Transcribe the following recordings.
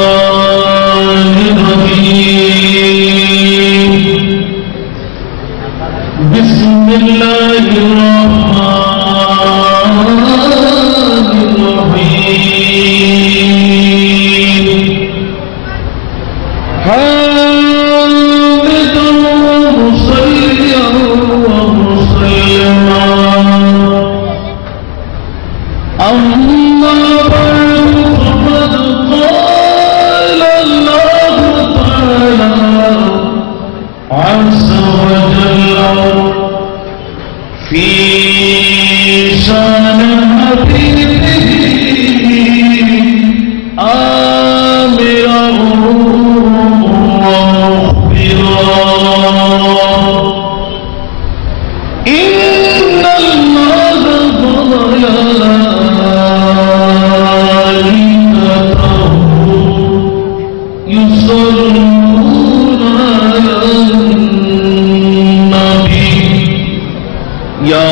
الشيطان الرجيم بسم الله الرحمن الرحيم حامدا ومصليا ومسلما أما بعد فقد قال الله تعالى عز وجل في شان حبيبه آمرا ومخبرا إن الله وملائكته يصلون على النبي يا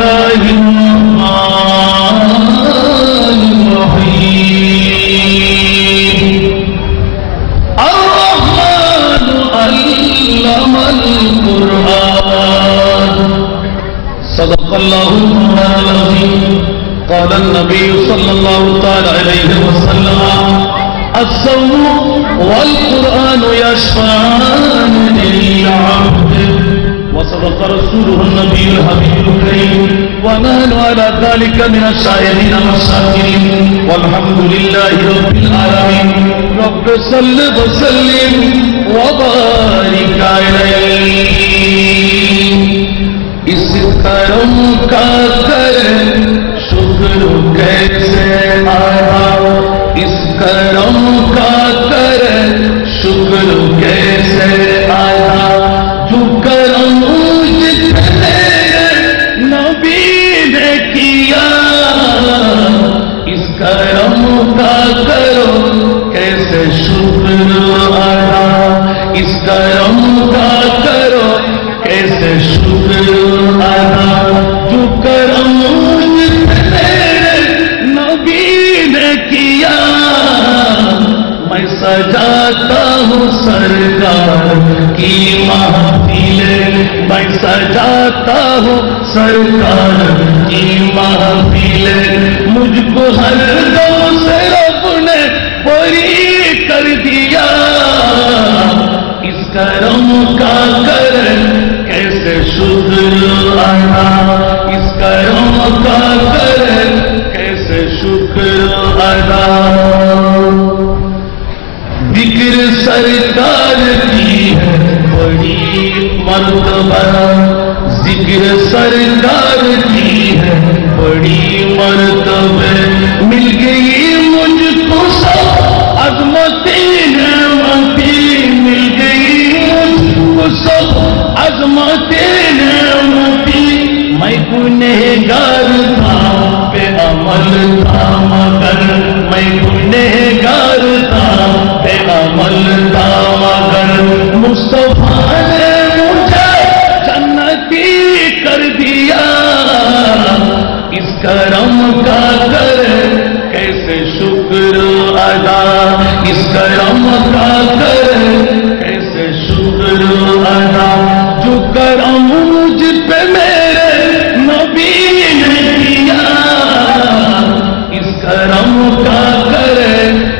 বিসমিল্লাহির রহমানির রহিম আর-রহমান আল্লামাল কুরআন সাদাকাল্লাহু আল-আযীম قال النبي صلى الله تعالى عليه وسلم الصوم والقرآن يشفعان للعبد وصدق رسوله النبي الحبيب الكريم ونحن على ذلك من الشاهدين والشاكرين والحمد لله رب العالمين رب صل وسلم وبارك عليه اس کرم کا کر شکر کیسے آیا اس کرم کا کر شکر کیسے آیا جو کرم جتنے نبی نے کیا اس کرم کا کرو کیسے شکر آیا اس کرم کا کرو کیسے شکر آیا جو کرم سجاتا ہوں سرکار کی محفل میں سجاتا ہوں سرکار کی محفل مجھ کو ہر دم سے رب نے بری کر دیا اس کرم کا کر کیسے شکر ادا اس کرم کا کر کیسے شکر ادا ذکر سرکار کی ہے بڑی مرتبہ ذکر سرکار کی ہے بڑی مرتبہ مل گئی مجھ کو سب عظمتی نعمتی مل گئی مجھ کو سب عظمتی نعمتی میں گنہگار تھا بے عمل تھا مگر میں گنہگار تھا بے عمل تھا مگر مصطفیٰ نے مجھے جنتی کر دیا اس کرم کا کر کیسے شکر ادا اس کرم کا کر کیسے شکر ادا جو کرم مجھ پہ میرے نبی نے کیا اس کرم کا کر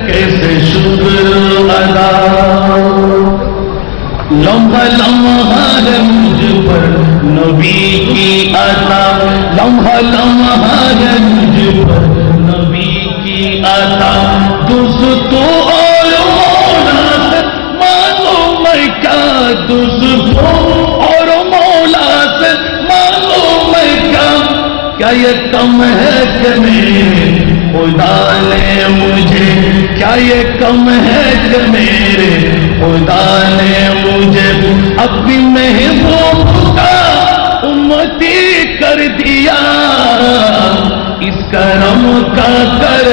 کیسے شکر ادا لمحہ لمحہ ہے مجھ پر نبی کی عطا لمحہ لمحہ ہے مجھ پر نبی کی عطا دوستوں اور مولا سے معلوم میں کیا دوستوں اور مولا سے معلوم میں کیا یہ کم ہے کہ میرے خدا نے مجھے کیا یہ کم ہے کہ میرے خدا نے مجھے اپنی محبوب کا امتی کر دیا اس کرم کا کر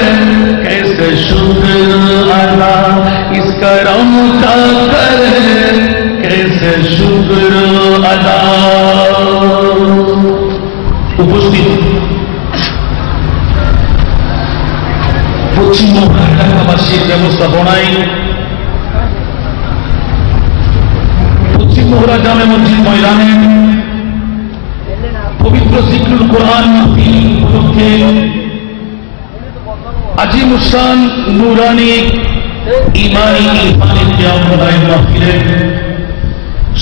کیسے شکر ادا اس کرم کا کر کیسے شکر ادا পশ্চিম এলাকাবাসীর ব্যবস্থাপনায় পশ্চিম মোহরা জামে মসজিদ ময়দানে পবিত্র জিকরুল কোরআন মাহফিল উপলক্ষে আজিমুসান নুরানি ইমানি ইরফানি কিয়ামুল মাহফিলের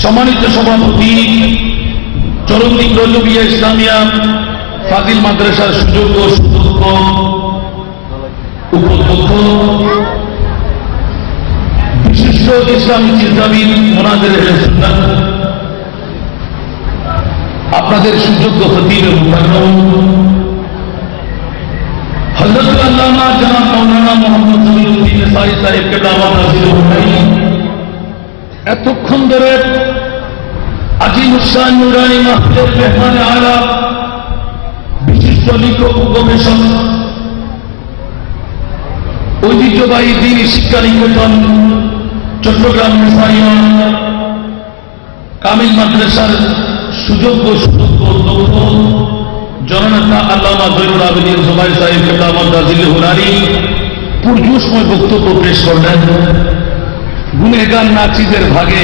সম্মানিত সভাপতি চরমদিক রজবিয়া ইসলামিয়া ফাজিল মাদ্রাসার সুযোগ্য সুদক্ষ উপলক্ষ বিশিষ্ট ইসলামী চিন্তাবিদ মোনাজের সুন্নাত আপনাদের সুযোগ্য খতিব মুকাররম হযরত আল্লামা জনাব মাওলানা মুহাম্মদ জমিলউদ্দিন সাঈদ সাহেব কেবলা নাযির হুনাই এতক্ষণ ধরে আজিমুসান নুরানি মাহফিলের মেহমান আলা বিশিষ্ট লেখক ও গবেষক ঐতিহ্যবাহী দ্বীন শিক্ষা নিকেতন চট্টগ্রাম মিসাইয়া কামিল মাদ্রাসার সুযোগ্য অধ্যক্ষ জননেতা আল্লামা জয়নুল আবেদিন জুবাইর সাহেব কেবলা মাদ্রাজিল হুনারি পুরজোশময় বক্তব্য পেশ করলেন। গুনেগার নাচিদের ভাগে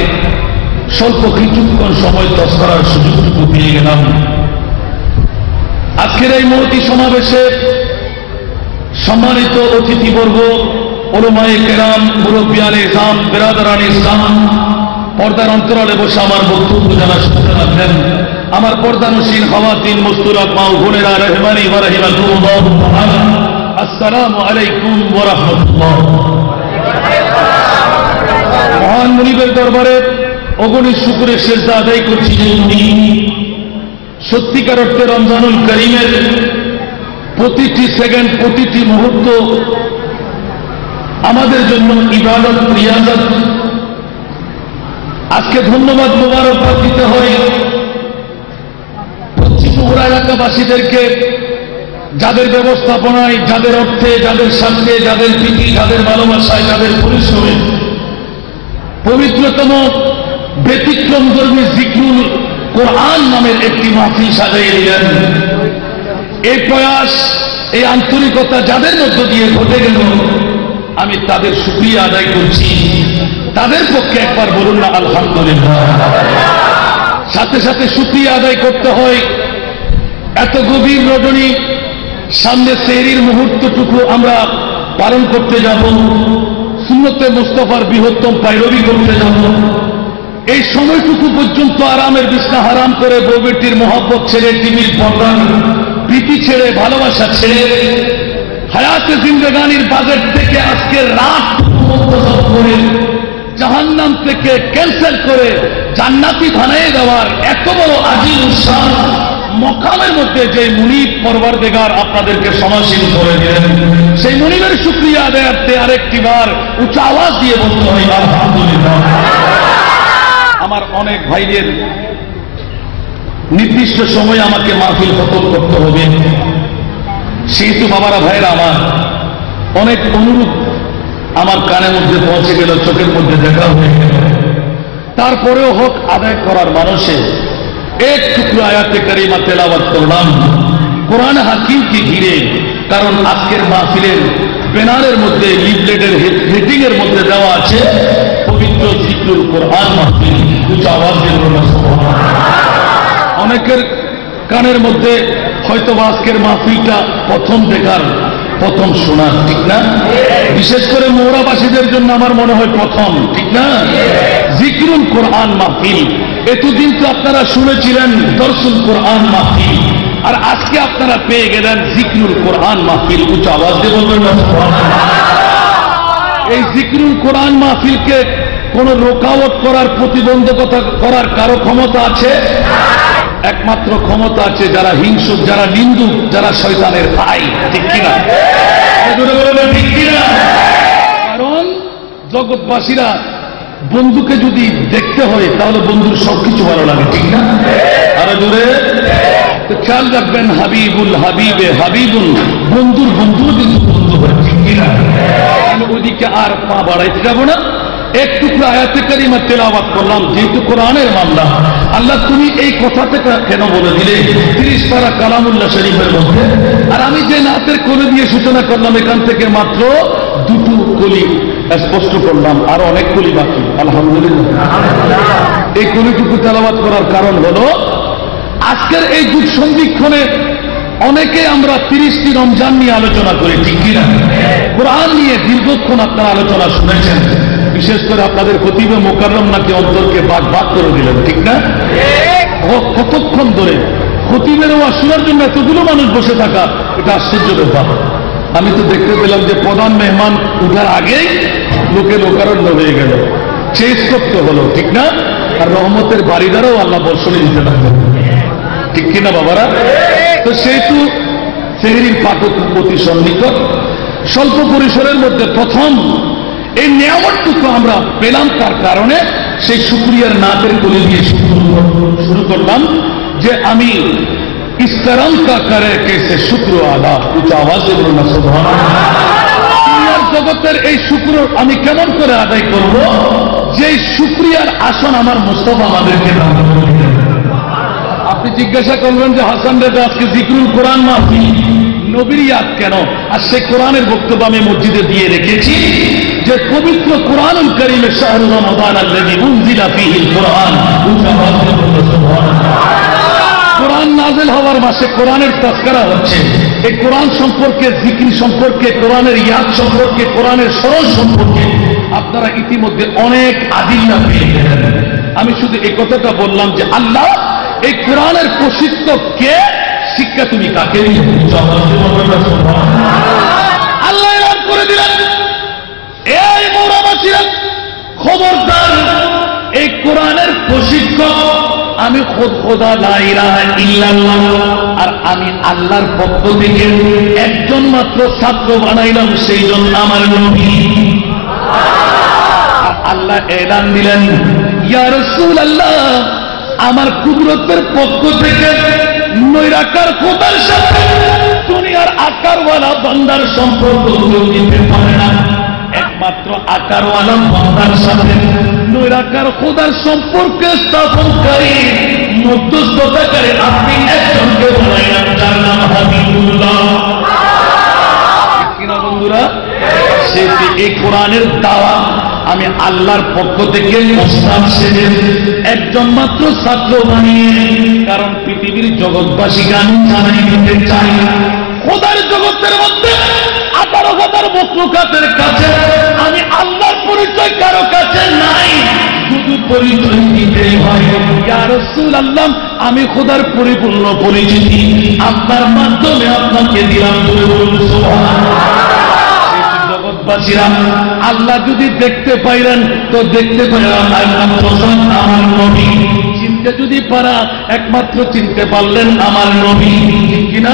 স্বল্প কিছুক্ষণ সময় তস্করার সুযোগটুকু পেয়ে গেলাম। আজকের এই মহতি সমাবেশে সম্মানিত অতিথিবর্গ, ওলামায়ে কেরাম, মুরব্বিয়ানে ইসলাম, বেরাদারানে ইসলাম, পর্দার অন্তরালে বসে আমার বক্তব্য যারা শুনতে রাখবেন, আমার পর্দানশীল খাওয়াতিন মস্তুরাত মা ও বোনেরা, রহমানি ওয়া রাহিমাতুল্লাহ, আসসালামু আলাইকুম ওয়া রাহমাতুল্লাহ। মহান মুনিবের দরবারে অগণিত শুকরের সেজদা আদায় করছি যে উনি সত্যিকার অর্থে রমজানুল করিমের প্রতিটি সেকেন্ড, প্রতিটি মুহূর্ত আমাদের জন্য ইবাদত, রিয়াজত। আজকে ধন্যবাদ মোবারকবাদ দিতে হয় পশ্চিম বগুড়া এলাকাবাসীদেরকে, যাদের ব্যবস্থাপনায়, যাদের অর্থে, যাদের স্বার্থে, যাদের প্রীতি, যাদের ভালোবাসায়, যাদের পরিশ্রমে পবিত্রতম ব্যতিক্রমধর্মী জিকরুল কোরআন নামের একটি মাহফিল সাজাইয়ে দিলেন। এই প্রয়াস, এই আন্তরিকতা যাদের মধ্য দিয়ে ঘটে গেল, আমি তাদের শুকরিয়া আদায় করছি। তাদের পক্ষে একবার বলুন না আলহামদুলিল্লাহ। সাথে সাথে শুকরিয়া আদায় করতে হয় এত গভীর রজনী, সামনে সেহরির মুহূর্তটুকু আমরা পালন করতে যাব, সুন্নতে মুস্তাফার বৃহত্তম পাইরবি করতে যাব। এই সময়টুকু পর্যন্ত আরামের বিছনা হারাম করে বউ বেটির মহব্বত ছেড়ে, টিভির পর্দার প্রীতি ছেড়ে, ভালোবাসা ছেড়ে, হায়াতে জিন্দেগানির বাজেট থেকে আজকে রাত করে জাহান্নাম থেকে ক্যান্সেল করে জান্নাতি বানিয়ে দেওয়ার এত বড় আজিম উৎসাহ মকামের মধ্যে যে মুনিব পরওয়ারদিগার আপনাদেরকে সমাসীন করে দিলেন, সেই মুনিবের শুকরিয়া আদায়ার্থে আরেকটি বার উচ্চ আওয়াজ দিয়ে বলতে হয় আলহামদুলিল্লাহ। আমার অনেক ভাইদের নির্দিষ্ট সময়ে আমাকে মাহফিল খতম করতে হবে, সেহেতু বাবারা, ভাইরা আমার, অনেক অনুরোধ আমার কানের মধ্যে পৌঁছে গেল, চোখের মধ্যে দেখা হয়ে গেল। তারপরেও হক আদায় করার মানুষে এক টুকরো আয়াতে কারিমা তেলাওয়াত করলাম কোরআন হাকিমকে ঘিরে। কারণ আজকের মাহফিলের ব্যানারের মধ্যে, লিফলেটের হেডিং এর মধ্যে দেওয়া আছে পবিত্র জিকরুল কোরআন মাহফিল। উচ্চ আওয়াজ দিয়ে বলুন সুবহানাল্লাহ। অনেকের কানের মধ্যে হয়তো আজকের মাহফিলটা প্রথম দেখার, প্রথম শোনার, ঠিক না? বিশেষ করে মৌরাবাসীদের জন্য আমার মনে হয় প্রথম, ঠিক না? জিকরুল কোরআন মাহফিল। এতদিন তো আপনারা শুনেছিলেন দরসুল কোরআন মাহফিল, আর আজকে আপনারা পেয়ে গেলেন জিকরুল কোরআন মাহফিল। উচ্চ আওয়াজ দিয়ে বলবেন না সুবহানাল্লাহ। এই জিকরুল কোরআন মাহফিলকে কোন রোকাওয়াট করার, প্রতিবন্ধকতা করার কারো ক্ষমতা আছে? একমাত্র ক্ষমতা আছে যারা হিংসুক, যারা নিন্দুক, যারা শয়তানের ভাই, ঠিক কিনা? ঠিক কিনা? কারণ জগৎবাসীরা বন্ধুকে যদি দেখতে হয় তাহলে বন্ধুর সবকিছু ভালো লাগে, ঠিক না? আরো জোরে খেয়াল রাখবেন, হাবিবুল হাবিবে হাবিবুল, বন্ধুর বন্ধু কিন্তু বন্ধু হয়, ঠিক কিনা? আমি ওদিকে আর পা বাড়াইতে যাবো না। এক টুকরো আয়াতে কারিমা তেলাওয়াত করলাম, যেহেতু কোরআনের মামলা। আল্লাহ তুমি এই কথাটা কেন বলে দিলে 30 পারা কালামুল্লাহ শরীফের মধ্যে? আর আমি যে নাতের কলি দিয়ে সূচনা করলাম, এখান থেকে মাত্র দুটো কলি স্পষ্ট করলাম, আর অনেক কলি বাকি। আলহামদুলিল্লাহ। এই কলিটুকু তেলাওয়াত করার কারণ হলো আজকের এই যুগ সন্ধিক্ষণে অনেকে আমরা 30টি রমজান নিয়ে আলোচনা করি, ঠিক কিনা? কোরআন নিয়ে দীর্ঘক্ষণ আপনারা আলোচনা শুনেছেন। বিশেষ করে আপনাদের খতিবে মোকাররম নাকি অন্তরকে ভাগ ভাগ করে দিলেন, ঠিক না? কতক্ষণ ধরে খতিবের ওয়াজ শোনার জন্য এতগুলো মানুষ বসে থাকা, এটা আশ্চর্য ব্যাপার। আমি তো দেখতে পেলাম যে প্রধান মেহমান উঠার আগেই লোকে লোকারণ্য হয়ে গেল, চেস করতে হলো, ঠিক না? আর রহমতের বাড়িদারও আল্লাহ বর্ষণে দিতে থাকবেন, ঠিক কিনা বাবারা? তো সেহেতু সেহরির পাঠক অতি সন্নিকট, স্বল্প পরিসরের মধ্যে প্রথম এই নিয়ামতটুকু আমরা পেলাম, তার কারণে সেই শুকরিয়ার নাতের কলি দিয়ে শুরু করলাম যে আমি ইস করম কা করে কেসে শুক্র আদা। উচ্চ আওয়াজে বলুন না সুবহানাল্লাহ। দুনিয়ার জগতের এই শুক্র আমি কেমন করে আদায় করব, যে শুকরিয়ার আসন আমার মুস্তাফা আমাদেরকে দান করে দিলেন। আপনি জিজ্ঞাসা করবেন যে হাসান রেজা আজকে জিকরুল কোরআন মাহফিল, নবীর ইয়াদ কেন? আর সেই কোরআনের বক্তব্য আমি মসজিদে দিয়ে রেখেছি যে পবিত্র কোরআনুল কারীমে শাহরু রমাদান আল্লাযী উনজিলা ফীহিল কোরআন, কোরআন নাযিল হওয়ার মাসে কোরআনের তাযকিরা হচ্ছে। এই কোরআন সম্পর্কে, জিকির সম্পর্কে, কোরআনের ইয়াদ সম্পর্কে, কোরআনের স্মরণ সম্পর্কে আপনারা ইতিমধ্যে অনেক আদিল্লা পেয়ে গেলেন। আমি শুধু এই কথাটা বললাম যে আল্লাহ এই কোরআনের প্রশিক্ষক কে, শিক্ষা তুমি কাকে দিয়ে দিচ্ছ? আল্লাহ এলান করে দিলেন, এই মৌরাবাসীরা খবরদার, এই কোরআনের প্রশিক্ষক আমি খোদা লা ইলাহা ইল্লাল্লাহ, আর আমি আল্লাহর পক্ষ থেকে একজন মাত্র ছাত্র বানাইলাম, সেই জন্য আমার নবী। আল্লাহ এলান দিলেন, ইয়া রাসূলুল্লাহ, আমার কুদরতের পক্ষ থেকে নৈরাকার খোদার সাথে দুনিয়ার আকারওয়ালা বান্দার সম্পর্ক কেউ দিতে পারে না। একমাত্র আকারওয়ালা বান্দার সাথে নৈরাকার খোদার সম্পর্কে স্থাপনকারী, মধ্যস্থতাকারী আপনি একজনকে বানাইলেন, যার নাম হাবিবুল্লাহ। কিনা বন্ধুরা? সে এই কোরআনের দাওয়া আমি আল্লাহর পক্ষ থেকে প্রস্তাব সেজে একজন মাত্র ছাত্র বানিয়ে, কারণ পৃথিবীর জগৎবাসীকে আমি জানাই দিতে চাই, খোদার জগতের মধ্যে 18,000 মখলুকাতের কাছে আমি আল্লাহর পরিচয় কারো কাছে নাই। শুধু পরিচয় দিতে হয়, ইয়া রাসূলুল্লাহ, আমি খোদার পরিপূর্ণ পরিচিতি আপনার মাধ্যমে আপনাকে দিলাম। সুবহানাল্লাহ। জগৎবাসীরা আল্লাহ যদি দেখতে পাইলেন তো দেখতে পাইলেন একমাত্র আমার নবী, চিনতে যদি পারা একমাত্র চিনতে পারলেন আমার নবী, কিনা?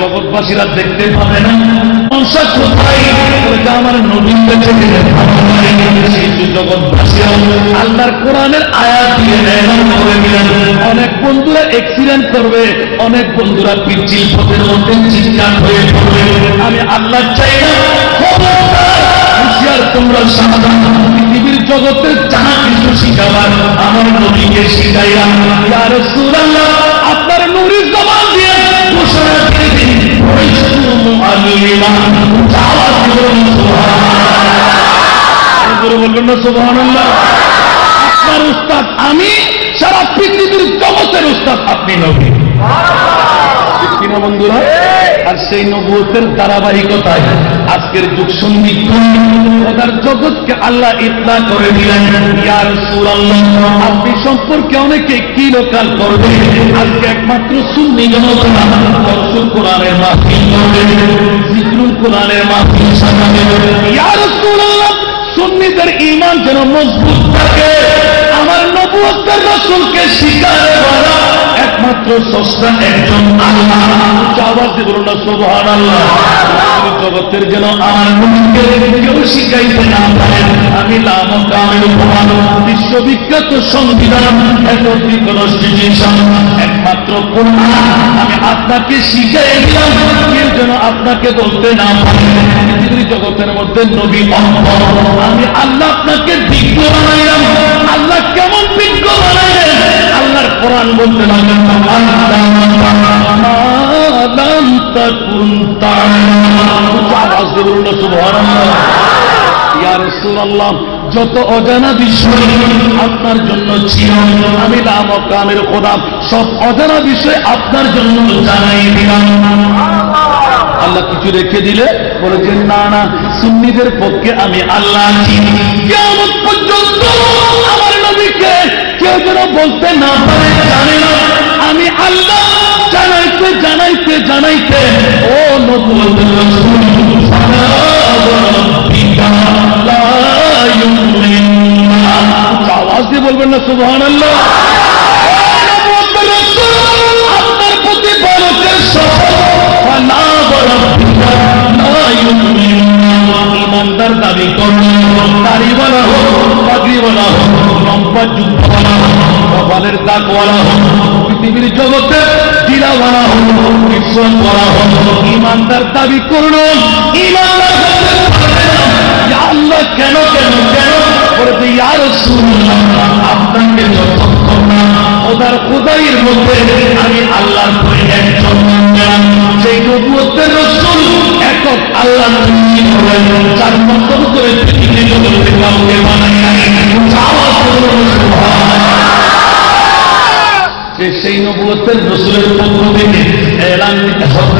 জগৎবাসীরা দেখতে পাবে না কোথায়, আমার নবী জগৎবাসীরা আল্লাহর কোরআনের আয়াত দিয়ে এলান করে দিলেন। অনেক বন্ধুরা অ্যাক্সিডেন্ট করবে, অনেক বন্ধুরা পিচ্ছিল পথের মধ্যে চিৎকার হয়ে পড়বে। আমি আল্লাহ চাই না, হুঁশিয়ার তোমরা সাবধান, পৃথিবীর জগতের যাহা কিছু শিখাবার আমার নবীকে শিখাইলাম। ইয়া রাসূলুল্লাহ, আপনার নূরের জবান দিয়ে ঘোষণা করে দিন, বলবেন না সুবহানাল্লাহ? আপনার উস্তাদ আমি, সারা পৃথিবীর জগতের উস্তাদ আপনি নবী, কিনা বন্ধুরা? আর সেই নবুয়তের ধারাবাহিকতায় আজকের যুগ সন্ধিক্ষণ খোদার জগৎকে আল্লাহ ইতলা করে দিলেন, ইয়া রাসূলুল্লাহ, আপনি সম্পর্কে অনেকে কি লোকাল করবে। আজকে একমাত্র সুন্নি জনতা দরসুল কোরআনের মাহফিল করবে, জিকরুল কোরআনের মাহফিল সাজাবে। ইয়া রাসূলুল্লাহ, সুন্নিদের ঈমান যেন মজবুত থাকে, আমার নবুয়তের রাসূলকে স্বীকার করা একমাত্র স্রষ্টা একজন আল্লাহ। আওয়াজ দিয়ে বলুন না সুবহানাল্লাহ। জগতের যেন আমার নবীকে কেউ শিখাইতে না পারে। আমি লাম কামিল প্রমাণ, বিশ্ববিখ্যাত সংবিধান, একত্রিত কনস্টিটিউশন, একমাত্র কোরআন আমি আপনাকে শিখাই দিলাম, কেউ যেন আপনাকে বলতে না পারে পৃথিবীর জগতের মধ্যে নবী অন্তর। আমি আল্লাহ আপনাকে বিজ্ঞ বানাইলাম। আল্লাহ কেমন বিজ্ঞ বানাইলেন? আল্লাহর কোরআন বলতে লাগলেন, ইয়া রাসূলুল্লাহ, যত অজানা বিষয় আপনার জন্য ছিল আমি লাম কামের খোদা সব অজানা বিষয় আপনার জন্য জানাই দিলাম। আল্লাহ কিছু রেখে দিলে বলেছেন, না না, সুন্নিদের পক্ষে আমি আল্লাহ আছি। কিয়ামত পর্যন্ত আমার নবীকে কেউ যেন বলতে না পারে জানে না আমি আল্লাহ। জানাইতে জানাইতে জানাইতে ও নবুয়তের রাসূল আওয়াজ দিয়ে বলবেন না সুবহানাল্লাহ? আপনার প্রতি বরকের ইমানদার দাবি করুন, দাড়িওয়ালা হোক, পাগড়িওয়ালা হোক, লম্বা যুদ্ধওয়ালা হোক, কপালের দাগওয়ালা হোক, পৃথিবীর জগতে জিরাওয়ালা হোক, বিশ্বওয়ালা হোক, ইমানদার দাবি করুন। ইমানদার হতে পারবে না। আল্লাহ কেন কেন কেন বলতে, ইয়া রাসূলুল্লাহ, আপনাকে যতক্ষণ না খোদার খোদাইয়ের মধ্যে আমি আল্লাহর পরে একজন সেই নবুয়তের রাসূল একক আল্লাহ তিনি হলেন যার মতো করে পৃথিবীর জগতে কাউকে বানায় নাই আওয়াজ করুন সুবহানাল্লাহ সেই নবুয়তের রাসূলের পক্ষ থেকে এলান দিতে হলো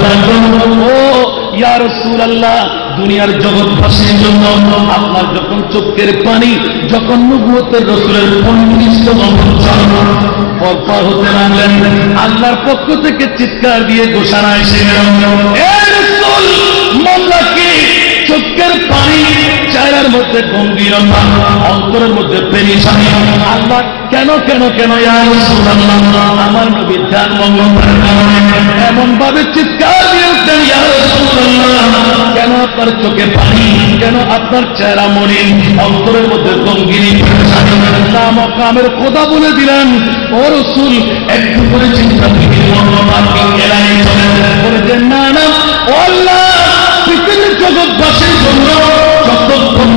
ও ইয়া রাসূলুল্লাহ দুনিয়ার জগৎবাসীর জন্য আপনার যখন চোখের পানি যখন নবুয়তের রাসূলের 25তম বছর পরপর হতে লাগলেন আল্লাহর পক্ষ থেকে চিৎকার দিয়ে ঘোষণা এসে গেল এ রাসূল মোল্লাকে চোখের পানি চেহারার মধ্যে গম্ভীরতা অন্তরের মধ্যে পেরেশানি আল্লাহ কেন কেন কেন ইয়া রাসূলুল্লাহ আমার নবীর ধ্যান মঙ্গলের কারণে এমন ভাবে চিৎকার দিয়ে উঠলেন ইয়া রাসূলুল্লাহ কেন আপনার চোখে পানি কেন আপনার চেহারা মলিন অন্তরের মধ্যে গম্ভীর পেরেশানি নাম কামের খোদা বলে দিলেন ও রাসূল একটু করে চিন্তা করে দেন না না ও আল্লাহ পৃথিবীর জগৎবাসীর জন্য যতক্ষণ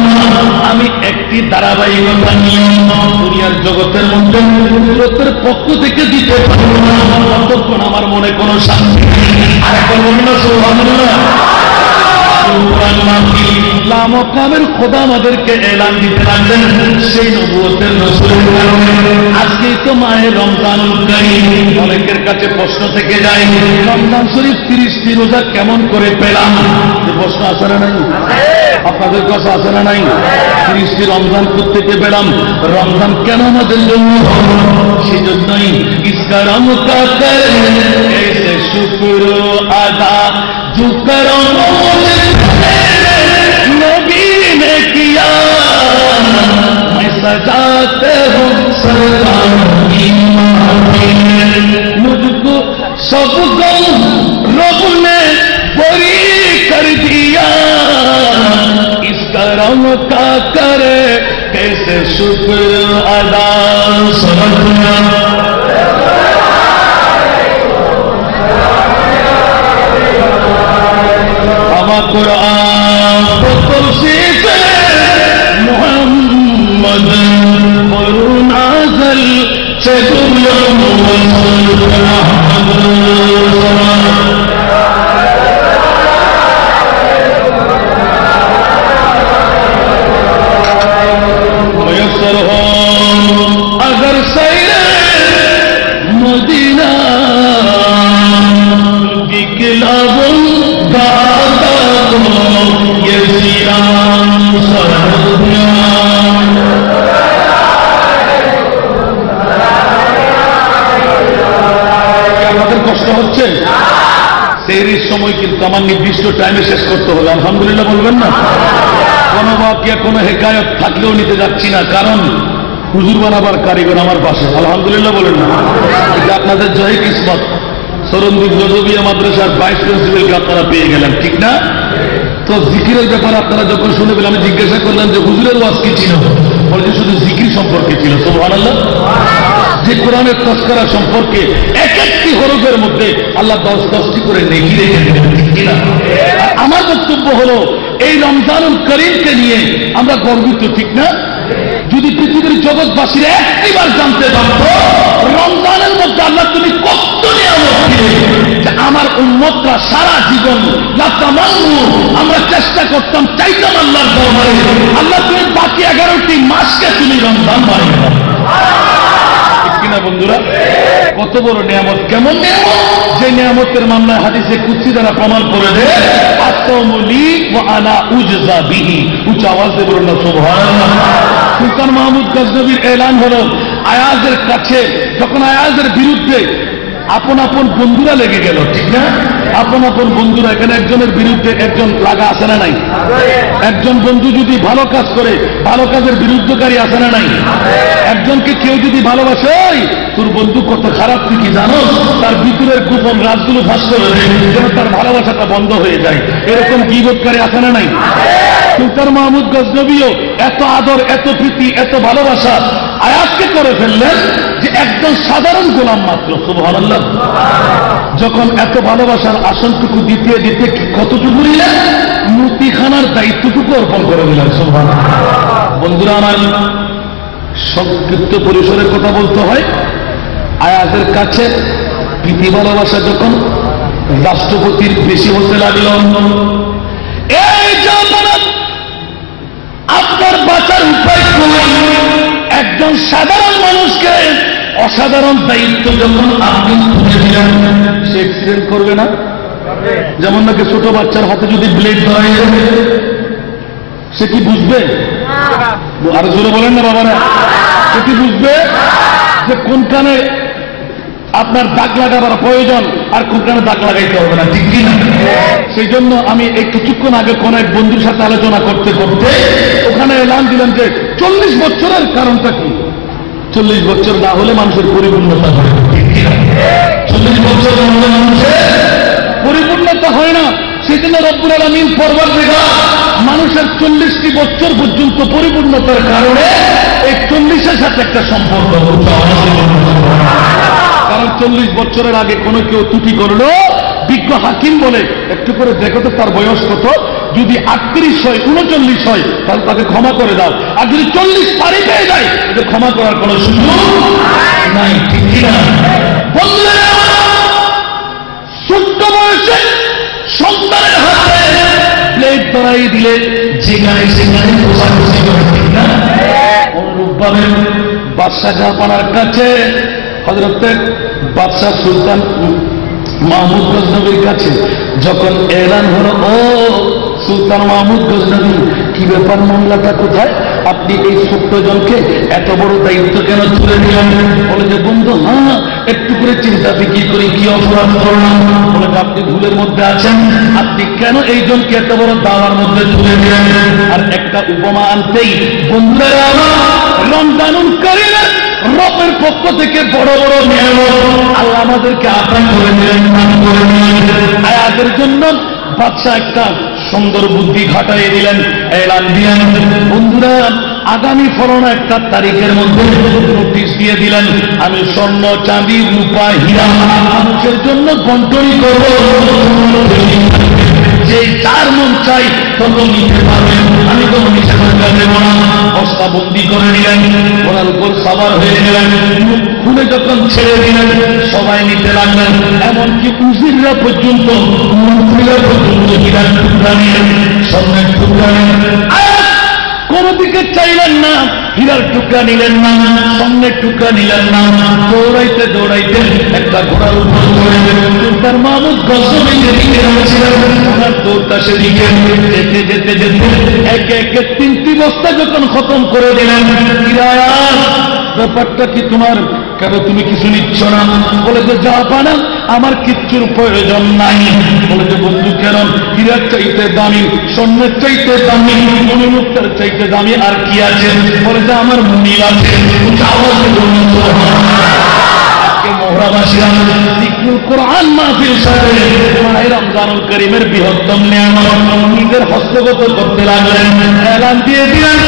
আমি একটি ধারাবাহিকতা নিয়ে দুনিয়ার জগতের মধ্যে জগতের পক্ষ থেকে দিতে পারবো না ততক্ষণ আমার মনে কোনো শান্তি আর এখন অন্য সুবহানাল্লাহ লামকামের খোদা আমাদেরকে এলান দিতে লাগলেন সেই নবুয়তের রাসূলের কারণে আজকেই তো মায়ের রমজানুল কারীম অনেকের কাছে প্রশ্ন থেকে যায় রমজান শরীফ 30টি রোজা কেমন করে পেলাম প্রশ্ন আছে না নাই আপনাদের কাছে আছে না নাই 30টি রমজান থেকে পেলাম রমজান কেন আমাদের জন্য সেই জন্যই ইসকা রম কা এসে শুকর আদা जो करो नबी ने किया मैं सजाते हूँ सरदार मुझको सब गम रब ने बरी कर दिया इस करम का करे कैसे शुक्र अदा समझना कुरान तौसीफ मोहम्मद मरुनाजल चदुयम मयसर हो अगर सैर मदीना दिखलाबुन কষ্ট হচ্ছে সেহরির সময় কিন্তু আমার নির্দিষ্ট টাইমে শেষ করতে হবে আলহামদুলিল্লাহ বলবেন না কোনো বাকিয়া কোনো হেকায়ত থাকলেও নিতে যাচ্ছি না কারণ হুজুর বানাবার কারিগর আমার পাশে আলহামদুলিল্লাহ বলেন না এটা আপনাদের জয় কিসমত সরন্দীপ রজবিয়া মাদ্রাসার ভাইস প্রিন্সিপালকে আপনারা পেয়ে গেলেন ঠিক না তো জিকিরের ব্যাপারে আপনারা যখন শুনে পেলেন আমি জিজ্ঞাসা করলাম যে হুজুরের ওয়াজ কি ছিল বলে যে শুধু জিকির সম্পর্কে ছিল সুবহানাল্লাহ যে কোরআনের তসকারা সম্পর্কে এক একটি হরফের মধ্যে আল্লাহ 10-10টি করে নেকি রেখে দেবেন ঠিক কিনা আমার বক্তব্য হলো এই রমজানুল করিমকে নিয়ে আমরা গর্বিত ঠিক না যদি পৃথিবীর জগৎবাসীরা একটিবার জানতে পারত রমজানের মধ্যে আল্লাহ তুমি কত নিয়ামত দিলে যে আমার উম্মতরা সারা জীবন লাতামান্নু আমরা চেষ্টা করতাম চাইতাম আল্লাহর দরবারে আল্লাহ তুমি বাকি 11টি মাসকে তুমি রমজান বানিয়ে দাও কিনা বন্ধুরা কত বড় নিয়ামত কেমন নিয়ামত যে নিয়ামতের মামলা হাদিসে কুদসি দ্বারা প্রমাণ করে দেয় আসসামু লি ওয়া আনা উজজা বিহি উচ্চ আওয়াজে বলুন না সুবহানাল্লাহ সুলতান মাহমুদ গজনবীর এলান হলো আয়াজের কাছে যখন আয়াজের বিরুদ্ধে আপন আপন বন্ধুরা লেগে গেল ঠিক না আপন আপন বন্ধুরা এখানে একজনের বিরুদ্ধে একজন লাগা আছে না নাই একজন বন্ধু যদি ভালো কাজ করে ভালো কাজের বিরুদ্ধকারী আছে না নাই একজনকে কেউ যদি ভালোবাসে তোর বন্ধু কত খারাপ তুই কি জানো তার ভিতরের গোপন রাজগুলো ফাঁস করে দেয় যেন তার ভালোবাসাটা বন্ধ হয়ে যায় এরকম গীবতকারী আছে না নাই সুলতান মাহমুদ গজনবীও এত আদর এত প্রীতি এত ভালোবাসা আয়াতকে করে ফেললেন যে একজন সাধারণ গোলাম মাত্র সুবহানাল্লাহ যখন এত ভালোবাসার আসনটুকু দিতে দিতে কতটুকু নিলেন মূর্তিখানার দায়িত্বটুকু অর্পণ করে দিলেন সুবহানাল্লাহ বন্ধুরা আমার সংক্ষিপ্ত পরিসরে কথা বলতে হয় আয়াতের কাছে প্রীতি ভালোবাসা যখন রাষ্ট্রপতির বেশি হতে লাগল, এই জাপানাত আপনার বাঁচার উপায় করলেন। একজন সাধারণ মানুষকে অসাধারণ দায়িত্ব যখন আপনি তুলে দিলেন, সে অ্যাক্সিডেন্ট করবে না? যেমন নাকি ছোট বাচ্চার হাতে যদি ব্লেড ধরা যাবে, সে কি বুঝবে? আরো জোরে বলেন না বাবারা, সে কি বুঝবে যে কোনখানে আপনার দাগ লাগাবার প্রয়োজন আর কোনখানে দাগ লাগাইতে হবে না, ঠিক কিনা? সেই জন্য আমি এই কিছুক্ষণ আগে কোন এক বন্ধুর সাথে আলোচনা করতে করতে ওখানে এলান দিলাম যে 40 বছরের কারণটা কি। 40 বছর না হলে মানুষের পরিপূর্ণতা হয় না, ঠিক কিনা? 40 বছর না হলে মানুষের পরিপূর্ণতা হয় না। সেই জন্য রব্বুল আলামিন পরওয়ারদিগার মানুষের 40টি বছর পর্যন্ত পরিপূর্ণতার কারণে এই 40-এর সাথে একটা সম্পর্ক, কারণ 40 বছরের আগে কোনো কেউ ত্রুটি করলো, বিজ্ঞ হাকিম বলে একটু করে দেখো তো তার বয়স কত, যদি 38 হয় 39 হয় তাহলে তাকে ক্ষমা করে দাও, আর যদি 40 পারি পেয়ে যায় তাকে ক্ষমা করার কোনো সুযোগ নাই, ঠিক কিনা? বললেন ছোট্ট বয়সে সন্তানের হাতে প্লেট ধরাই দিলে যেখানে সেখানে খোঁচাখুচি করে, ঠিক না? অনুরূপভাবে বাদশাহ জাহাপানার কাছে হযরত বাদশাহ সুলতান মাহমুদ গজনবীর কাছে যখন এলান হলো, ও সুলতান মাহমুদ গজনবী, কি ব্যাপার, মামলাটা কোথায়? আপনি এই ছোট্ট জনকে এত বড় দায়িত্ব কেন তুলে দিলেন? বলে যে বন্ধু, হ্যাঁ একটু করে চিন্তা বিক্রি করি, কি অপরাধ করলাম? বলে যে আপনি ভুলের মধ্যে আছেন, আপনি কেন এই জনকে এত বড় দাওয়ার মধ্যে তুলে দিলেন? আর একটা উপমা আনতেই বন্ধুরা, রমজানুল কারীম রবের পক্ষ থেকে বড় বড় নিয়ামত আল্লাহ আমাদেরকে আতা করে দিলেন, দান করে দিলেন। আয়াতের জন্য বাদশাহ একটা সুন্দর বুদ্ধি ঘটাইয়ে দিলেন, এলান দিলেন, বন্ধুরা আগামী ফলন একটা তারিখের মধ্যে নোটিশ দিয়ে দিলেন, আমি স্বর্ণ চাঁদি রূপা হীরা মানুষের জন্য বন্টন করব, যে যার মন চাই তত নিতে পারবেন, আমি কোনো নিষেধাজ্ঞা দেব না। বস্তাবন্দি করে নিলেন, ওনার উপর সবার হয়ে গেলেন, মুখ খুলে যখন ছেড়ে দিলেন সবাই নিতে লাগলেন, এমনকি উজিররা পর্যন্ত, মন্ত্রীরা পর্যন্ত হীরার টুকরা নিলেন, স্বর্ণের টুকরা নিলেন। কোন দিকে চাইলেন না, হীরার টুকরা নিলেন না, স্বর্ণের টুকরা নিলেন না, দৌড়াইতে দৌড়াইতে একটা ঘোড়ার উপর চড়ে সুলতান মাহমুদ গজনবী যেদিকে রয়েছিলেন ওনার দৌড়টা সেদিকে, যেতে যেতে যেতে একে একে 3টি বস্তা যখন খতম করে দিলেন, ব্যাপারটা কি তোমার, কেন তুমি কিছু নিচ্ছ না? বলে যে জাহাপানা আমার কিচ্ছুর প্রয়োজন নাই। বলে যে বন্ধু কেন? হীরার চাইতে দামি, স্বর্ণের চাইতে দামি, মণিমুক্তার চাইতে দামি আর কি আছে? বলে যে আমার মনির আছে। কোরআন মাহফিল সাথে রমজানুল কারীমের বৃহত্তম নিয়ামত নিজের হস্তগত করতে লাগলেন, এলান দিয়ে দিলেন,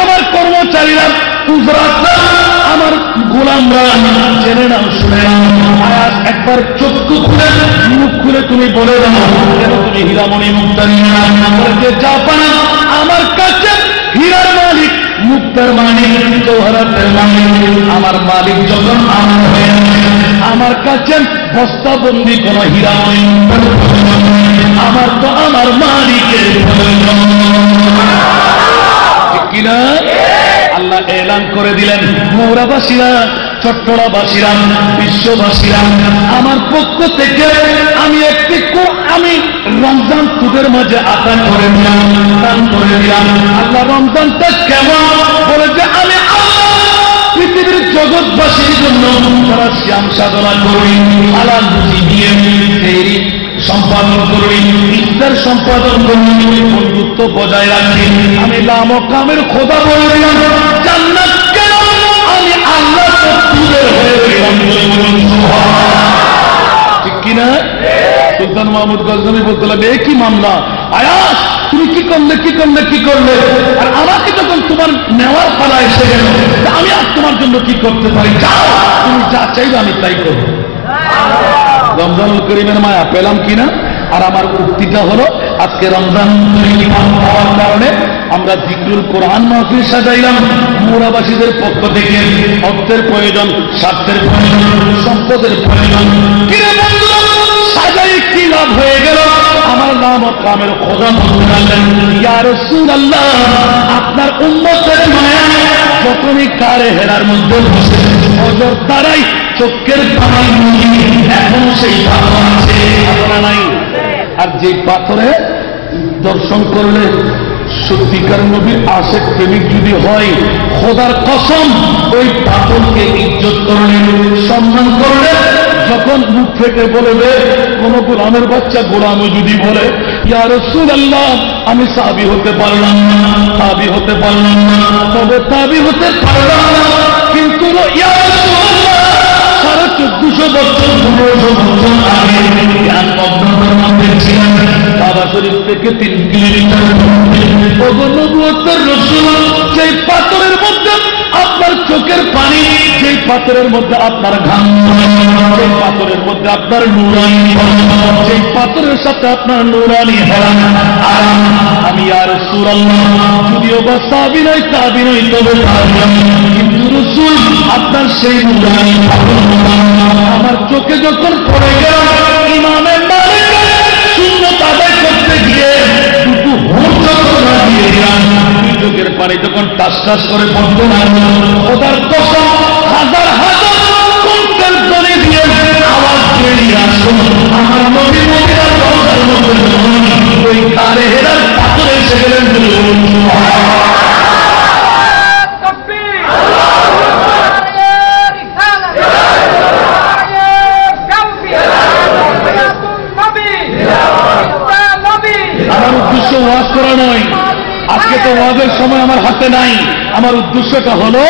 আমার কর্মচারীরা, উজরাতরা, আমার গোলামরা, জেনে নাও, শুনে আয়াত একবার চক্ষু খুলে মুখ খুলে তুমি বলে দাও, কেন তুমি হীরামণি মুক্তা নিয়ে না? বলে জাপানা আমার কাছে হীরার মালিক, মুক্তার মালিক, জওহরাতের মালিক, আমার মালিক যখন আমার হয়ে আমার কাছে বস্তাবন্দি কোন হীরামণি আমার তো আমার মালিকের কিনা? আল্লাহ এলান করে দিলেন, মৌরাবাসীরা, চট্টলাবাসীরা, বিশ্ববাসীরা, আমার পক্ষ থেকে আমি একটি আমি রমজান তোদের মাঝে আতা করে দিলাম, দান করে দিলাম। আল্লাহ রমজানটা কেমন? বলে যে আমি আল্লাহ পৃথিবীর জগৎবাসীর জন্য তারা শ্যাম সাধনা করি, হালাল রুজি দিয়ে সেই সম্পাদন করি, ইফতার সম্পাদন করি, বন্ধুত্ব বজায় রাখি। আমি লাম ও কামের খোদা বলে দিলাম, জান্নাত কেন? আমি আল্লাহ তুলে হয়ে গেলাম, ঠিক কিনা? সুলতান মাহমুদ গজনবী বলতে লাগবে, এ কি মামলা আয়াস, তুমি কি করলে, কি করলে, কি করলে? আর আমাকে যখন তোমার নেওয়ার পালা এসে গেল, আমি আর তোমার জন্য কি করতে পারি? যাও, তুমি যা চাইবে আমি তাই করবো। রমজানুল কারীমের মায়া পেলাম কিনা? আর আমার উক্তিটা হলো আজকে রমজান হওয়ার কারণে আমরা জিকরুল কোরআন মাহফিল সাজাইলাম। মুরাবাসীদের পক্ষ থেকে অর্থের প্রয়োজন, স্বার্থের প্রয়োজন, সম্পদের প্রয়োজন। কিরে বন্ধুরা, সাজাই কি লাভ হয়ে গেল? আমার নাম ও কামের খোদা বললেন, ইয়া রাসূলুল্লাহ, আপনার উম্মতের মায়া যখনই কারে হেরার মধ্যে বসে অজর দ্বারাই চোখের পানি এখন সেই পাথর আছে আপনারা নাই। আর যে পাথরে দর্শন করলে সত্যিকার নবীর আশেক প্রেমিক যদি হয়, খোদার কসম ওই পাথরকে ইজ্জত করলে, সম্মান করলে, যখন মুখ থেকে বলবে কোন গোলামের বাচ্চা গোলামও যদি বলে ইয়া রাসূলুল্লাহ আমি সাহাবী হতে পারলাম না, তাবি হতে পারলাম না, তবে তাবি হতে পারলাম না, কিন্তু ইয়া রাসূলুল্লাহ 1450 বছর 1500 বছর আগে জ্ঞান অজ্ঞতার মধ্যে ছিলেন, কাবা শরীফ থেকে 3 কিলোমিটার নবুয়তের রাসূল সেই পাথরের মধ্যে আপনার চোখের পানি, সেই পাথরের মধ্যে আপনার ঘাম, সেই পাথরের মধ্যে আপনার নূরানি, সেই পাথরের সাথে আপনার নূরানি হেরান। আর আমি ইয়া রাসূলুল্লাহ যদিও বা সাহাবী নই, তাবী নই, তবে কিন্তু রাসূল আপনার সেই নূরানি আমার চোখে যখন পড়ে গেল, ইমামে মালিক সুন্নাত আদায় করতে গিয়ে দুটো হোঁচ যখন দিয়ে দিলাম, চোখের পানি যখন টাস টাস করে পড়তে লাগলো, ওদের কসম হাজার হাজার কণ্ঠের ধ্বনি দিয়ে আওয়াজ বেরিয়ে আসলো, আমার নবী মদিনার রওজার মধ্যে ওই কারে হেরার পাথরে এসে গেলেন। আমার উদ্দেশ্য ওয়াজ করা নয়, আজকে তো ওয়াজের সময় আমার হাতে নাই। আমার উদ্দেশ্যটা হলো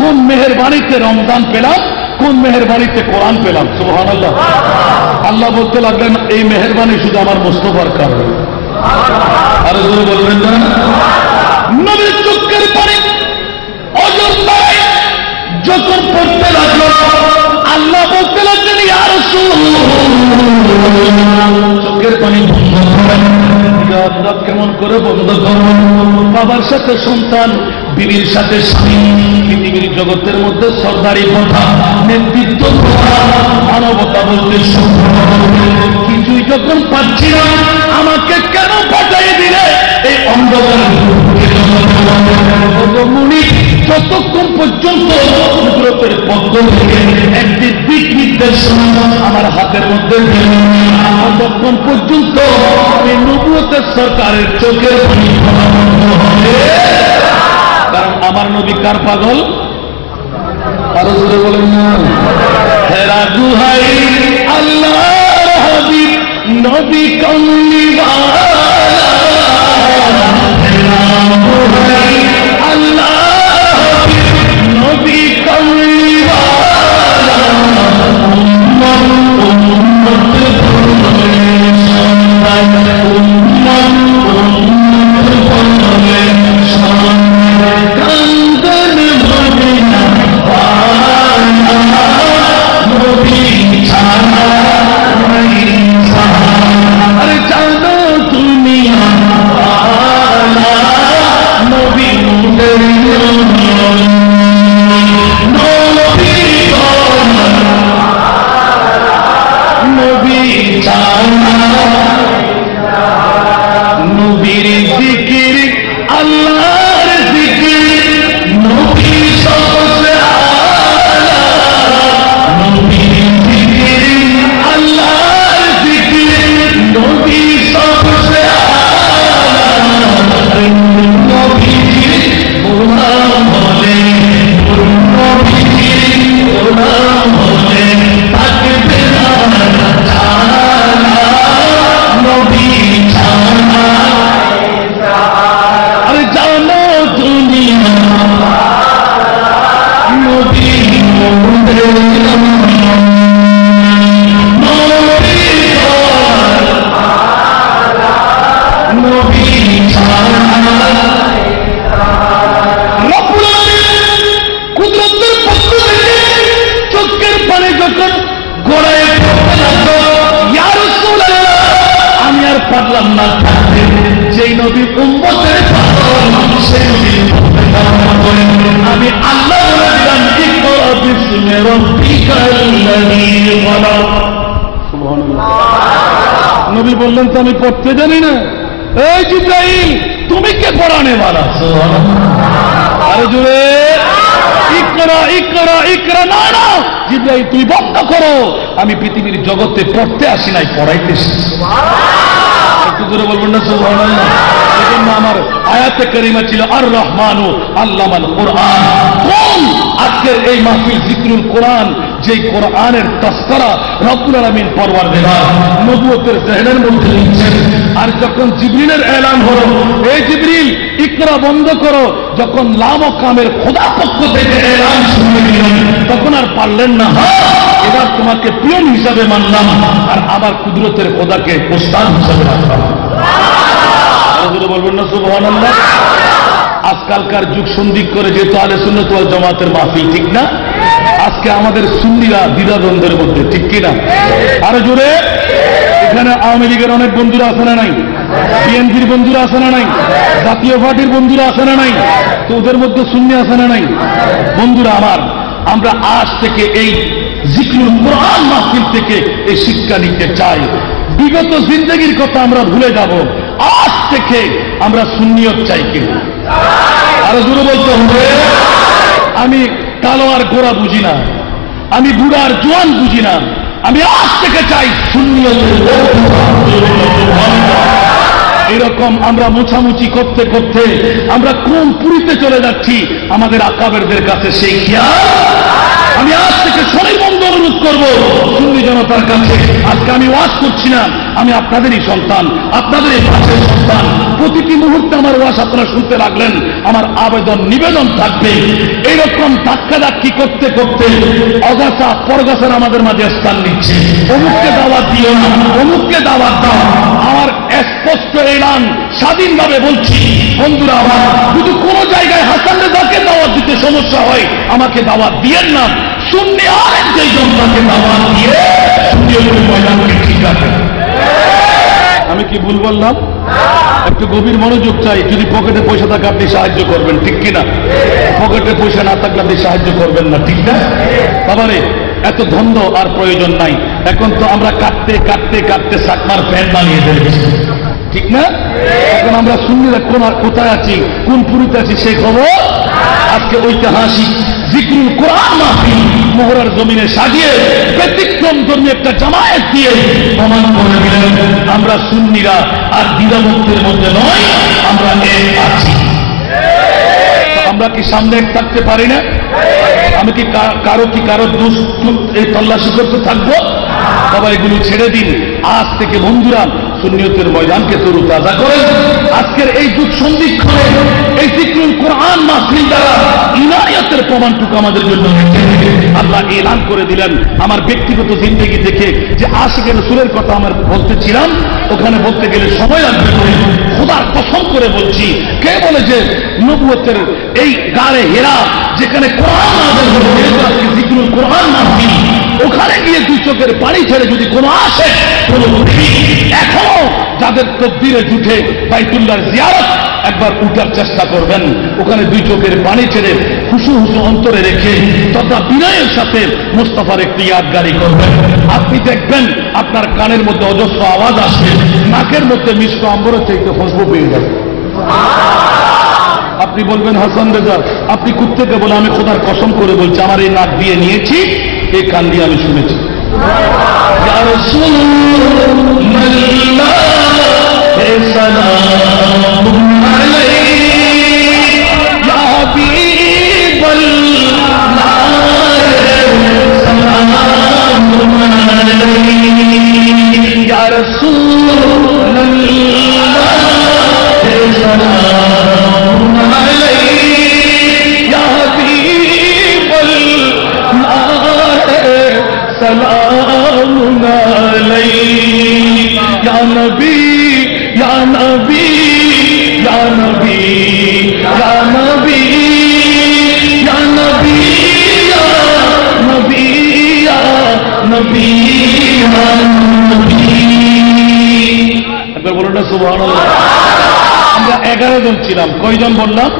কোন মেহেরবানিতে রমজান পেলাম, কোন মেহেরবানিতে কোরআন পেলাম। সুবহানাল্লাহ। আল্লাহ বলতে লাগলেন এই মেহেরবানি শুধু আমার মুস্তাফার কারণে। আর জোরে বলবেন না? নবীর চোখের পানি অজস্র যখন পড়তে লাগলো, আল্লাহ বলতে লাগলেন ইয়া রাসূলুল্লাহ চোখের পানি বন্ধ করেন। কেমন করে বন্ধ করবেন? বাবার সাথে সন্তান, বিবির সাথে স্বামী, পৃথিবীর জগতের মধ্যে সরদারি প্রথা, নেতৃত্ব প্রথা, মানবতা বলতে কিছুই যখন পাচ্ছি না, আমাকে কেন পাঠিয়ে দিলে এই অন্ধকার মুনি? যতক্ষণ পর্যন্ত কুদরতের পক্ষ থেকে একটি দিক নির্দেশনা আমার হাতের মধ্যে ততক্ষণ পর্যন্ত আমি নবুয়তের সরকারের চোখের পানি হবে। কারণ আমার নবী কার পাগল? আরো জোরে বলেন না। হেরা দুহাই আল্লাহর হাবিব নবী কমলিওয়ালা, হেরা দুহাই আল্লাহর হাবিব নবী কমলিওয়ালা, উম্মত উম্মত বলে সন্তান, উম্মত উম্মত বলে সন্তান, কান্দন মদিনা ওয়ালা নবী ছাড়া নাই সাহারা। আরে জানো তুমি ওয়ালা নবী মুদের নবী নবী ছাড়া নবীর জিকির আল্লাহর জিকির, নবী সবসে আলা, নবীর জিকির আল্লাহর জিকির, নবী সবসে আলা, নবীর গোলাম হলে, নবীর গোলাম হলে থাকবে না জানা, নবী ছাড়া। আরে জানো তুমি নবী মুদের নবী ছাড়া। কুদরতের পক্ষ থেকে চোখের পানি যখন গোড়ায় পড়তে লাগলো, ইয়া রাসূলুল্লাহ আমি আর পারলাম না, ইসমি রাব্বিকাল্লাযী খালাক। সুবহানাল্লাহ। নবী বললেন তো আমি পড়তে জানি না। এই জিবরাইল তুমি কে পড়ানে वाला? সুবহানাল্লাহ। আরে জোরে ইকরা ইকরা ইকরা। না না জিবরাইল তুই বন্ধ করো, আমি পৃথিবীর জগতে পড়তে আসি নাই, পড়াইতে এসেছি। একটু জোরে বলবেন না সুবহানাল্লাহ। সেজন্য আমার আয়াতে কারিমা ছিল আর রহমানু আল্লামাল কোরআন। কোন আজকের এই মাহফিল জিকরুল কোরআন, যে কোরআনের তাসকারা রব্বুল আলামিন পরওয়ারদিগার নবুয়তের জহনের মধ্যে লিখছেন। আর যখন জিবরিলের এলান হলো, এই জিবরিল ইকরা বন্ধ করো, যখন লাম ও কামের খোদা পক্ষ থেকে এলান শুনে দিলেন, তখন আর পারলেন না। হ্যাঁ এবার তোমাকে পিয়ন হিসাবে মানলাম, আর আবার কুদরতের খোদাকে ওস্তাদ হিসাবে রাখলাম। বলবেন না সুবহানাল্লাহ। আজকালকার যুগ সন্ধিক করে যেহেতু আহলে সুন্নাত ওয়াল জামাতের মাহফিল, ঠিক না? আজকে আমাদের সুন্নিরা দ্বিধাদ্বন্দ্বের মধ্যে, ঠিক কিনা? আরো জোরে। এখানে আওয়ামী লীগের অনেক বন্ধুরা আছে না নাই? বিএনপির বন্ধুরা আছে না নাই? জাতীয় পার্টির বন্ধুরা আছে না নাই? তো ওদের মধ্যে সুন্নি আছে না নাই? বন্ধুরা আমার, আমরা আজ থেকে এই জিকরুল কোরআন মাহফিল থেকে এই শিক্ষা নিতে চাই। বিগত জিন্দগির কথা আমরা ভুলে যাব, আজ থেকে আমরা সুন্নিয়ত চাই। কিনা আরো জোরে বলতে হবে। আমি কালো আর গোরা বুঝি না, আমি বুড়া আর জোয়ান বুঝি না, আমি আজ থেকে চাই সুন্নিয়তের। এরকম আমরা মোছামুছি করতে করতে আমরা কোন পুরীতে চলে যাচ্ছি, আমাদের আকাবেরদের কাছে সেই খেয়াল। আমি আজ থেকে শরীর বন্ধ অনুরোধ করবো সুন্নি জনতার কাছে। আজকে আমি ওয়াজ করছি না, আমি আপনাদেরই সন্তান, আপনাদেরই পাশের সন্তান। প্রতিটি মুহূর্তে আমার ওয়াজ আপনারা শুনতে লাগলেন, আমার আবেদন নিবেদন থাকবে। এইরকম ধাক্কাধাক্কি করতে করতে অগাছা পরগাছার আমাদের মাঝে স্থান নিচ্ছে। অমুককে দাওয়াত দিও না, অমুককে দাওয়াত দাও। আমার স্পষ্ট এলান, স্বাধীনভাবে বলছি বন্ধুরা আমার, যদি কোনো জায়গায় হাসান রেজাকে দাওয়াত দিতে সমস্যা হয়, আমাকে দাওয়াত দিয়েন না। সুন্নি আলেম যেই জনতাকে দাওয়াত দিয়ে সুন্নিয়তের ময়দানকে ঠিক আছে। আমি কি ভুল বললাম? একটু গভীর মনোযোগ চাই। যদি পকেটে পয়সা থাকে আপনি সাহায্য করবেন, ঠিক কিনা? পকেটে পয়সা না থাকলে আপনি সাহায্য করবেন না, ঠিক না? বাবারে এত ধন্দ আর প্রয়োজন নাই। এখন তো আমরা কাটতে কাটতে কাটতে সাকমার প্যান্ট বানিয়ে ফেলেছি, ঠিক না? এখন আমরা সুন্নিরা কোথায় আছি, কোন পুরীতে আছি সেই খবর আজকে ঐতিহাসিক জিকরুল কোরআন মাহফিল মোহরার জমিনে সাজিয়ে ব্যতিক্রম ধর্মী একটা জামায়াত দিয়ে প্রমাণ করে দিলেন আমরা সুন্নিরা আর দ্বিধামুক্তের মধ্যে নয়, আমরা এক আছি। আমরা কি সামনে এক থাকতে পারি না? আমি কি কারো দোষ এই তল্লাশি করতে থাকবো? বাবা এগুলো ছেড়ে দিন। আজ থেকে বন্ধুরা সুন্নিয়তের ময়দানকে তরুতাজা করেন। আজকের এই যুগ সন্ধিক্ষণে এই জিকরুল কোরআন মাহফিল দ্বারা ইনায়াতের প্রমাণটুকু আমাদের জন্য আল্লাহ এলান করে দিলেন। আমার ব্যক্তিগত জিন্দেগি থেকে যে আশিকের রাসূলের কথা আমার বলতেছিলাম, ওখানে বলতে গেলে সময় লাগবে। খোদার কসম করে বলছি, কে বলে যে নবুয়তের এই গাড়ে হেরা যেখানে কোরআন নাযিল হলো, জিকরুল কোরআন মাহফিল, ওখানে গিয়ে দুই চোখের পানি ছেড়ে যদি কোনো আসে, কোনো এখনো যাদের তকদিরে জুটে বাইতুল্লাহর জিয়ারত একবার উঠার চেষ্টা করবেন। ওখানে দুই চোখের পানি ছেড়ে খুশু হুসু অন্তরে রেখে তথা বিনয়ের সাথে মুস্তাফার একটি ইয়াদগারি করবেন। আপনি দেখবেন আপনার কানের মধ্যে অজস্র আওয়াজ আসবে, নাকের মধ্যে মিশ্র আম্বরের চাইতে খুশবু পেয়ে যাবে। আপনি বলবেন হাসান রেজা আপনি কোত্থেকে বলে? আমি খোদার কসম করে বলছি, আমার এই নাক দিয়ে নিয়েছি, এই কান দিয়ে আমি শুনেছি। ইয়া রাসূলুল্লাহ সালামুন আলাইহি ইয়া হাবিবাল্লাহ সালামুন আলাইহি ইয়া রাসূলুল্লাহ সালামুন আলাইহি ইয়া হাবিবাল্লাহ সালামুন আলাইহি ইয়া নবী ইয়া নবী ইয়া নবী ইয়া নবী ইয়া নবী ইয়া নবী ইয়া নবী ইয়া নবী। একবার বলুন না সুবহানাল্লাহ। আমরা 11 জন ছিলাম। কয়জন বললাম?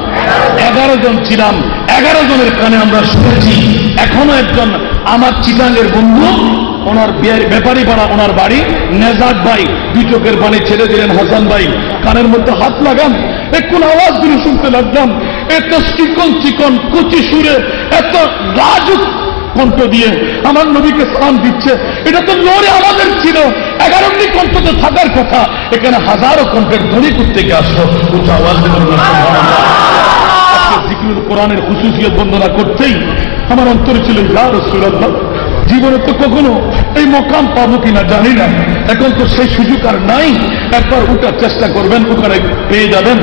11 জন ছিলাম। 11 জনের কানে আমরা শুনেছি। এখনো একজন আমার চিটাঙ্গের বন্ধু, ওনার ব্যাপারী পাড়া ওনার বাড়ি, নেজাদ ভাই 2 চোখের পানি ছেড়ে দিলেন। হাসান ভাই কানের মধ্যে হাত লাগান, একটু আওয়াজ দিয়ে শুনতে লাগলাম, এত চিকন চিকন কুচি সুরে এত লাজুক কণ্ঠ দিয়ে আমার নবীকে সালাম দিচ্ছে। এটা তো নূরে আমাদের ছিল, 11টি কণ্ঠ তো থাকার কথা, এখানে হাজারো কণ্ঠের ধ্বনি থেকে আসলো। উচ্চ আওয়াজ দিয়ে জিকরুল কোরআনের খুশুসিয়ত বন্দনা করতেই আমার অন্তরে ছিল, ইয়া রাসূলুল্লাহ, জীবনে তো কখনো এই মকাম পাবো কিনা জানি না, এখন তো সেই সুযোগ আর নাই। একবার উঠার চেষ্টা করবেন, ওখানে পেয়ে যাবেন।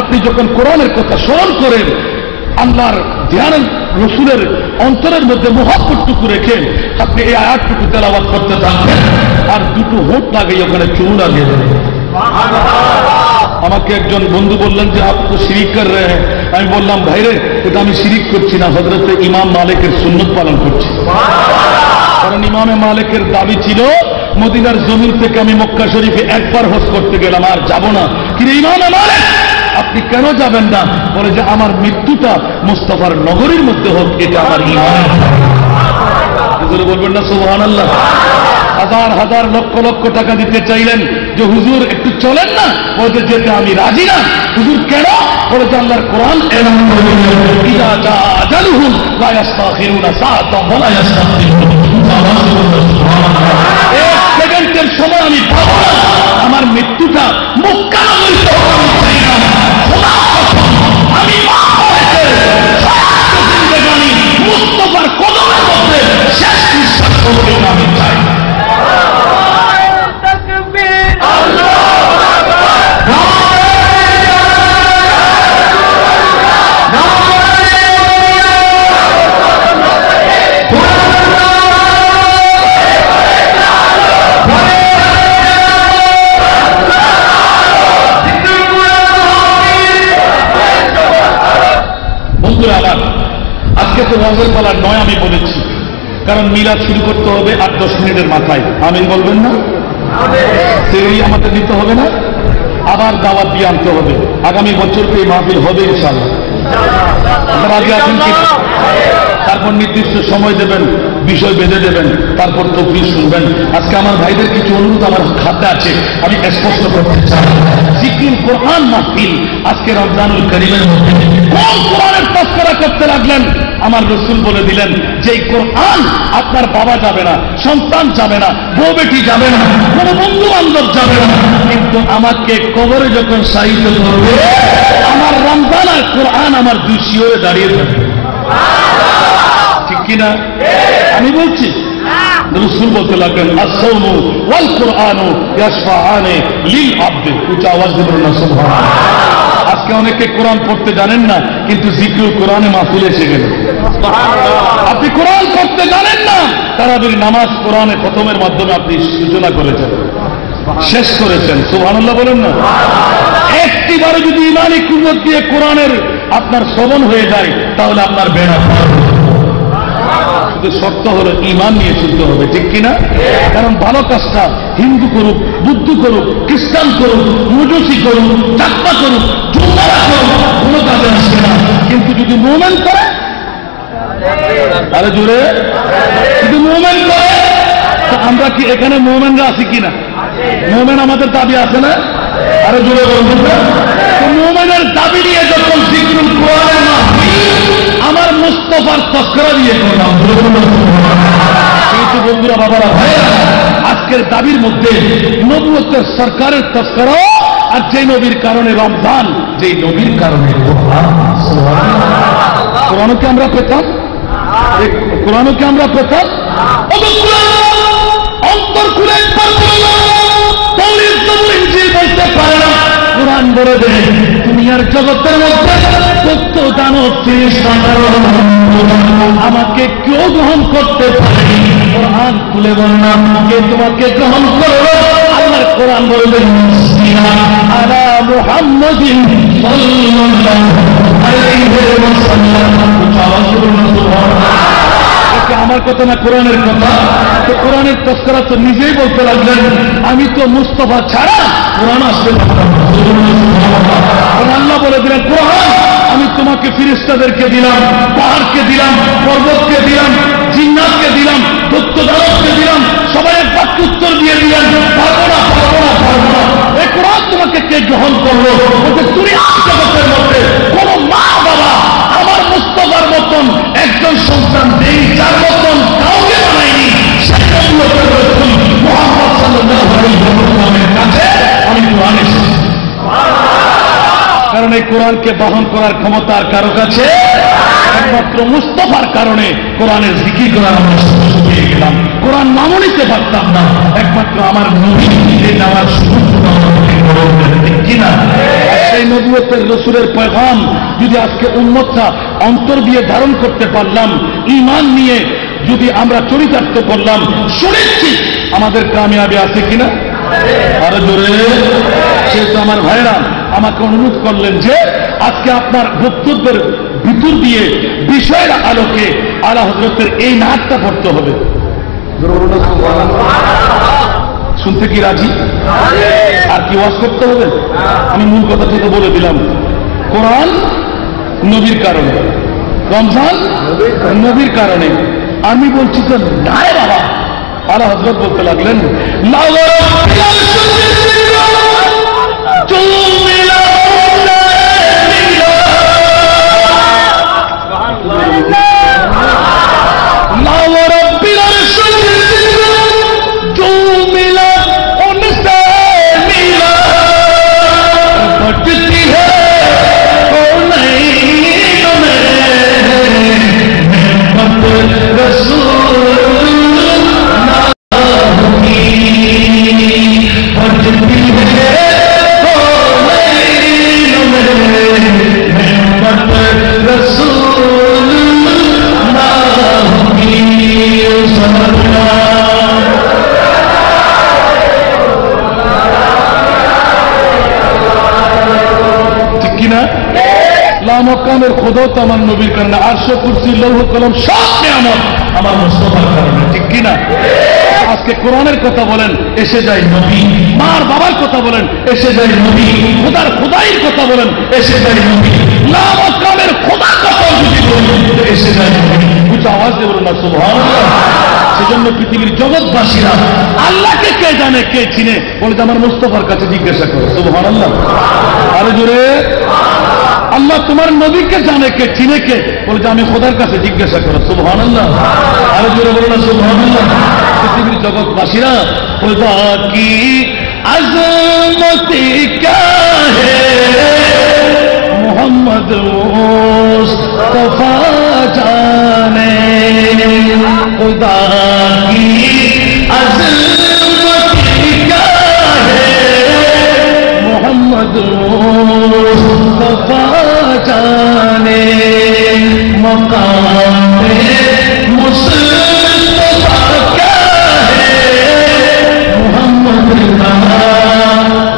আপনি যখন কোরআনের কথা স্মরণ করেন, আল্লাহর ধ্যান, রসুলের অন্তরের মধ্যে মহব্বতটুকু রেখে আপনি এই আয়াতটুকু তেলাওয়াত করতে থাকবেন, আর 2টো হোঁট লাগিয়ে ওখানে চুন লাগিয়ে দেবেন। আমাকে একজন বন্ধু বললেন যে আপ তো শিরিক কর রহে হ্যাঁ। আমি বললাম, ভাইরে এটা আমি শিরিক করছি না, হযরত ইমাম মালিকের সুন্নত পালন করছি। কারণ ইমামে মালিকের দাবি ছিল, মদিনার জমিন থেকে আমি মক্কা শরীফে একবার হজ করতে গেলাম, আর যাব না। কিন্তু ইমামে মালিক, আপনি কেন যাবেন না? বলে যে আমার মৃত্যুটা মুস্তাফার নগরীর মধ্যে হোক, এটা আমার ইমান। বলবেন না সুবহানাল্লাহ? হাজার হাজার লক্ষ লক্ষ টাকা দিতে চাইলেন যে হুজুর একটু চলেন না, বলতে যেতে আমি রাজি না। হুজুর কেন? বলে যে আল্লাহর কোরআন এক সেকেন্ডের সময় আমি পাবো না, আমার মৃত্যুটা মক্কা নগরীতে আমি মুস্তাফার কদমের মধ্যে শেষ নিঃশ্বাস পর্যন্ত আমি চাই। আজকে তো ওয়াজের পালার নয়, আমি বলেছি, কারণ মিলাদ শুরু করতে হবে 8-10 মিনিটের মাথায়। আমিন বলবেন না? সেগুলি আমাদের দিতে হবে না, আবার দাওয়াত দিয়ে আনতে হবে। আগামী বছরকে এই মাহফিল হবে ইনশাআল্লাহ। আপনারা আগে আছেন কি? তারপর নির্দিষ্ট সময় দেবেন, বিষয় বেঁধে দেবেন, তারপর তকরির শুনবেন। আজকে আমার ভাইদের কিছু অনুরোধ আমার খাতে আছে, আমি স্পষ্ট করতে চাই। জিকরুল কোরআন মাহফিল আজকে রমজানুল করিমের মধ্যে কোন কোরআনের তাযকিরা করতে লাগলেন? আমার রাসূল বলে দিলেন যে এই কোরআন আপনার বাবা যাবে না, সন্তান যাবে না, বউ বেটি যাবে না, কোন বন্ধু বান্ধব যাবে না, কিন্তু আমাকে কবরে যখন শায়িত করবে, আমার রমজান আর কোরআন আমার 2 শিয়রে দাঁড়িয়ে থাকবে। ঠিক কিনা? আমি বলছি। রাসূল বলতে লাগলেন, আস-সাওমু ওয়াল কুরআনু ইয়াশফাআনি লিল আবদ। উচ্চ আওয়াজ দিয়ে বলুন সুবহানাল্লাহ। আজকে অনেকে কোরআন পড়তে জানেন না, কিন্তু জিকরুল কোরআনে মাহফিলে এসে গেলেন। আপনি কোরআন পড়তে জানেন না, তারাবির নামাজ কোরআনে খতমের মাধ্যমে আপনি সূচনা করেছেন, শেষ করেছেন। সুবহানাল্লাহ বলেন না? একটিবারে যদি ইমানি কুওয়াত দিয়ে কোরআনের আপনার শ্রবণ হয়ে যায়, তাহলে আপনার বেড়া পার। শর্ত হলো ইমান নিয়ে শুনতে হবে, ঠিক কিনা? কারণ ভালো কাজটা হিন্দু করুক, বুদ্ধ করুক, খ্রিস্টান করুক, মুজুসি করুক, চাকমা করুক, জুম্মারা করুক, কোনো কাজে আসবে না। কিন্তু যদি মুমিন করে, আরে জোরে, যদি মুমিন করে, তো আমরা কি এখানে মুমিনরা আছি কিনা? মুমিন আমাদের দাবি আছে না? আরে জোরে বলুন। তো মুমিনের দাবি নিয়ে যখন জিকরুল কোরআনের মাহফিল আমার মুস্তাফার তাযকিরা দিয়ে করলাম, কিন্তু বন্ধুরা, বাবারা, ভাইয়েরা, আজকের দাবির মধ্যে নবুয়তের সরকারের তাযকিরা, আর যে নবীর কারণে রমজান, যে নবীর কারণে কোরআনকে আমরা পেতাম, কোরআনকে আমরা পেতাম। অন্তর খুলে বলতে পারে না, কোরআন বলে দেয় দুনিয়ার জগতের মধ্যে সত্য দানব আমাকে কেউ গ্রহণ করতে পারে। কোরআন খুলে বললাম, কে তোমাকে গ্রহণ করবে? আল্লাহর কোরআন বলবেন আলা মুহাম্মাদিন সাল্লাল্লাহু আলাইহি ওয়াসাল্লাম। আমার কথা না, কোরআনের কথা। তো কোরআনের তাযকিরা তো নিজেই বলতে লাগলেন, আমি তো মুস্তাফা ছাড়া কোরআন আসবে না। আল্লাহ বলে দিলেন, কোরআন আমি তোমাকে ফিরিস্তাদেরকে দিলাম, পাহাড়কে দিলাম, পর্বতকে দিলাম, জিন্নাতকে দিলাম, দত্ত দানবকে দিলাম, সবাই এক বাক্য উত্তর দিয়ে দিলেন, পারবো না, পারবো না, পারবো না। এই কোরআন তোমাকে কে গ্রহণ করলো? বলতে তুমি জগতের মধ্যে কোন মা বাবা আমার মুস্তাফার মতন একজন সন্তান দেই, যার মতন কাউকে বানায়নি। সেটা মুহাম্মদ সাল্লাল্লাহু আলাইহি ওয়াসাল্লামের কাছে আমি কোরআন এসেছি। কারণ এই কোরআনকে বহন করার ক্ষমতা আর কারো কাছে একমাত্র মুস্তাফার কারণে কোরআনের জিকির করার আমরা সুযোগ পেয়ে গেলাম। কোরআন নামও নিতে পারতাম না, একমাত্র আমার নবী নেওয়ার সুযোগ কিনা। সেই নবুয়তের রসুলের পয়গাম যদি আজকে উম্মতটা অন্তর দিয়ে ধারণ করতে পারলাম, ঈমান নিয়ে যদি আমরা চরিতার্থ করলাম, শুনেছি আমাদের কামিয়াবি আছে কিনা? আরো জোরে। সেহেতু আমার ভাইরা আমাকে অনুরোধ করলেন যে আজকে আপনার বক্তব্যের ভিতর দিয়ে বিষয়ের আলোকে আলা হযরতের এই নাটটা পড়তে হবে। শুনতে কি রাজি? আর কি ওয়াজ করতে হবে? আমি মূল কথা থেকে বলে দিলাম, কোরআন নবীর কারণে, রমজান নবীর কারণে। আমি বলছি তো না রে বাবা। আলা হযরত বলতে লাগলেন, মক্কামের খোদাও তো আমার নবীর কারণে, আরশ কুরসি লৌহ কলম সব নিয়ামত আমার মুস্তাফার কারণে, ঠিক কিনা? আজকে কোরআনের কথা বলেন, এসে যায় নবী। মার বাবার কথা বলেন, এসে যায় নবী। খোদার খোদাইয়ের কথা বলেন, এসে যায় নবী। না মক্কামের খোদার কথা যদি বলেন, এসে যায় নবী। উচ্চ আওয়াজ দিয়ে বলুন না সুবহানাল্লাহ। সেজন্য পৃথিবীর জগৎবাসীরা আল্লাহকে কে জানে, কে চিনে, বলে আমার মুস্তাফার কাছে জিজ্ঞাসা করো। সুবহানাল্লাহ। আরো জোরে। আল্লাহ তোমার নবীকে জানে, কে চিনে, কে, বলে যে আমি খোদার কাছে জিজ্ঞাসা করো। সুবহানাল্লাহ। আরো জোরে বলো না সুবহানাল্লাহ। পৃথিবীর জগৎবাসীরা খোদা কি আজমতি ক্যা হে, মোহাম্মদ মুস্তাফা জানে, খোদা কি আজমতি ক্যা হে, মোহাম্মদ মুস্তাফা जाने मकाम मुस्तफा क्या है, मोहम्मद का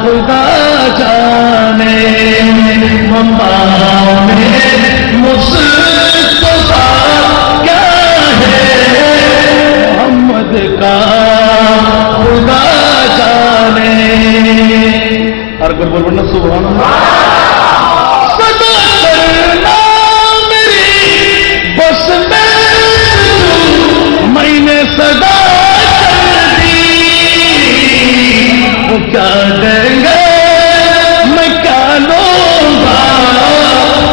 खुदा जाने मकाम मुस्तफा क्या है, मोहम्मद का खुदा जाने। और कोई बोल बोलना सुभान अल्लाह। मैंने सदा कर दी, वो क्या देंगे मैं क्या लूंगा,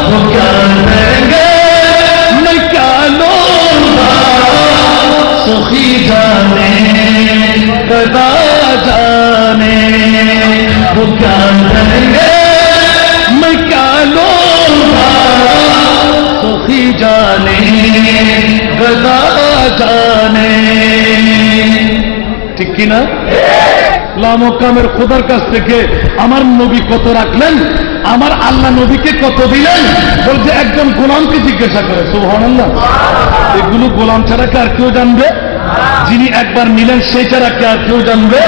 वो क्या देंगे मैं क्या लूंगा, सुखी जाने खुदा जाने, वो क्या देंगे मैं क्या लूंगा, सुखी जाने खुदा জানে, ঠিক কিনা? লামকামের খোদার কাছ থেকে আমার নবী কত রাখলেন, আমার আল্লাহ নবীকে কত দিলেন, বলছে একজন গোলামকে জিজ্ঞাসা করে। সুবহানাল্লাহ। এগুলো গোলাম ছাড়া কি আর কেউ জানবে? যিনি একবার নিলেন সেই ছাড়া কি আর কেউ জানবে?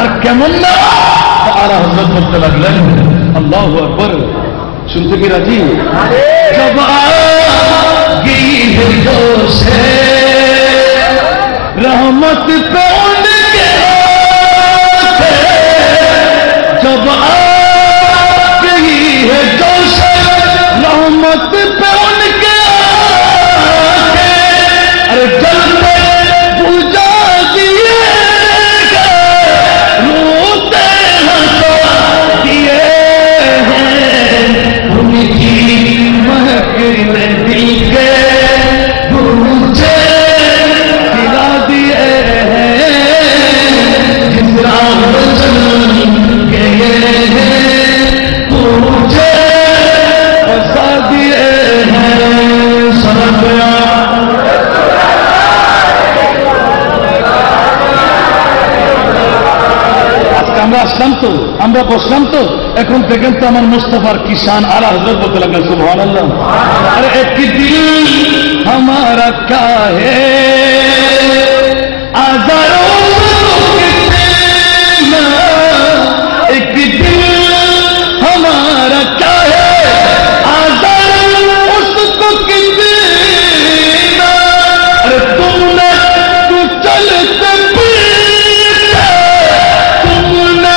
আর কেমন না আলা হযরত বলতে লাগলেন, আল্লাহু আকবার। শুনতে কি রাজি? জব আগি হে দোষে रहमत पे उनके हाथ, जब आ गई है जोश रहमत আমরা বসলাম তো, এখন দেখেন তো আমার মুস্তাফার কিষান আলা হযরত বলতে লাগলেন সুবহানাল্লাহ। আরে এক দিল हमारा क्या है आजारों एक दिल हमारा क्या है आजार उसको कितना अरे तुमने तू चलते पीछे तुमने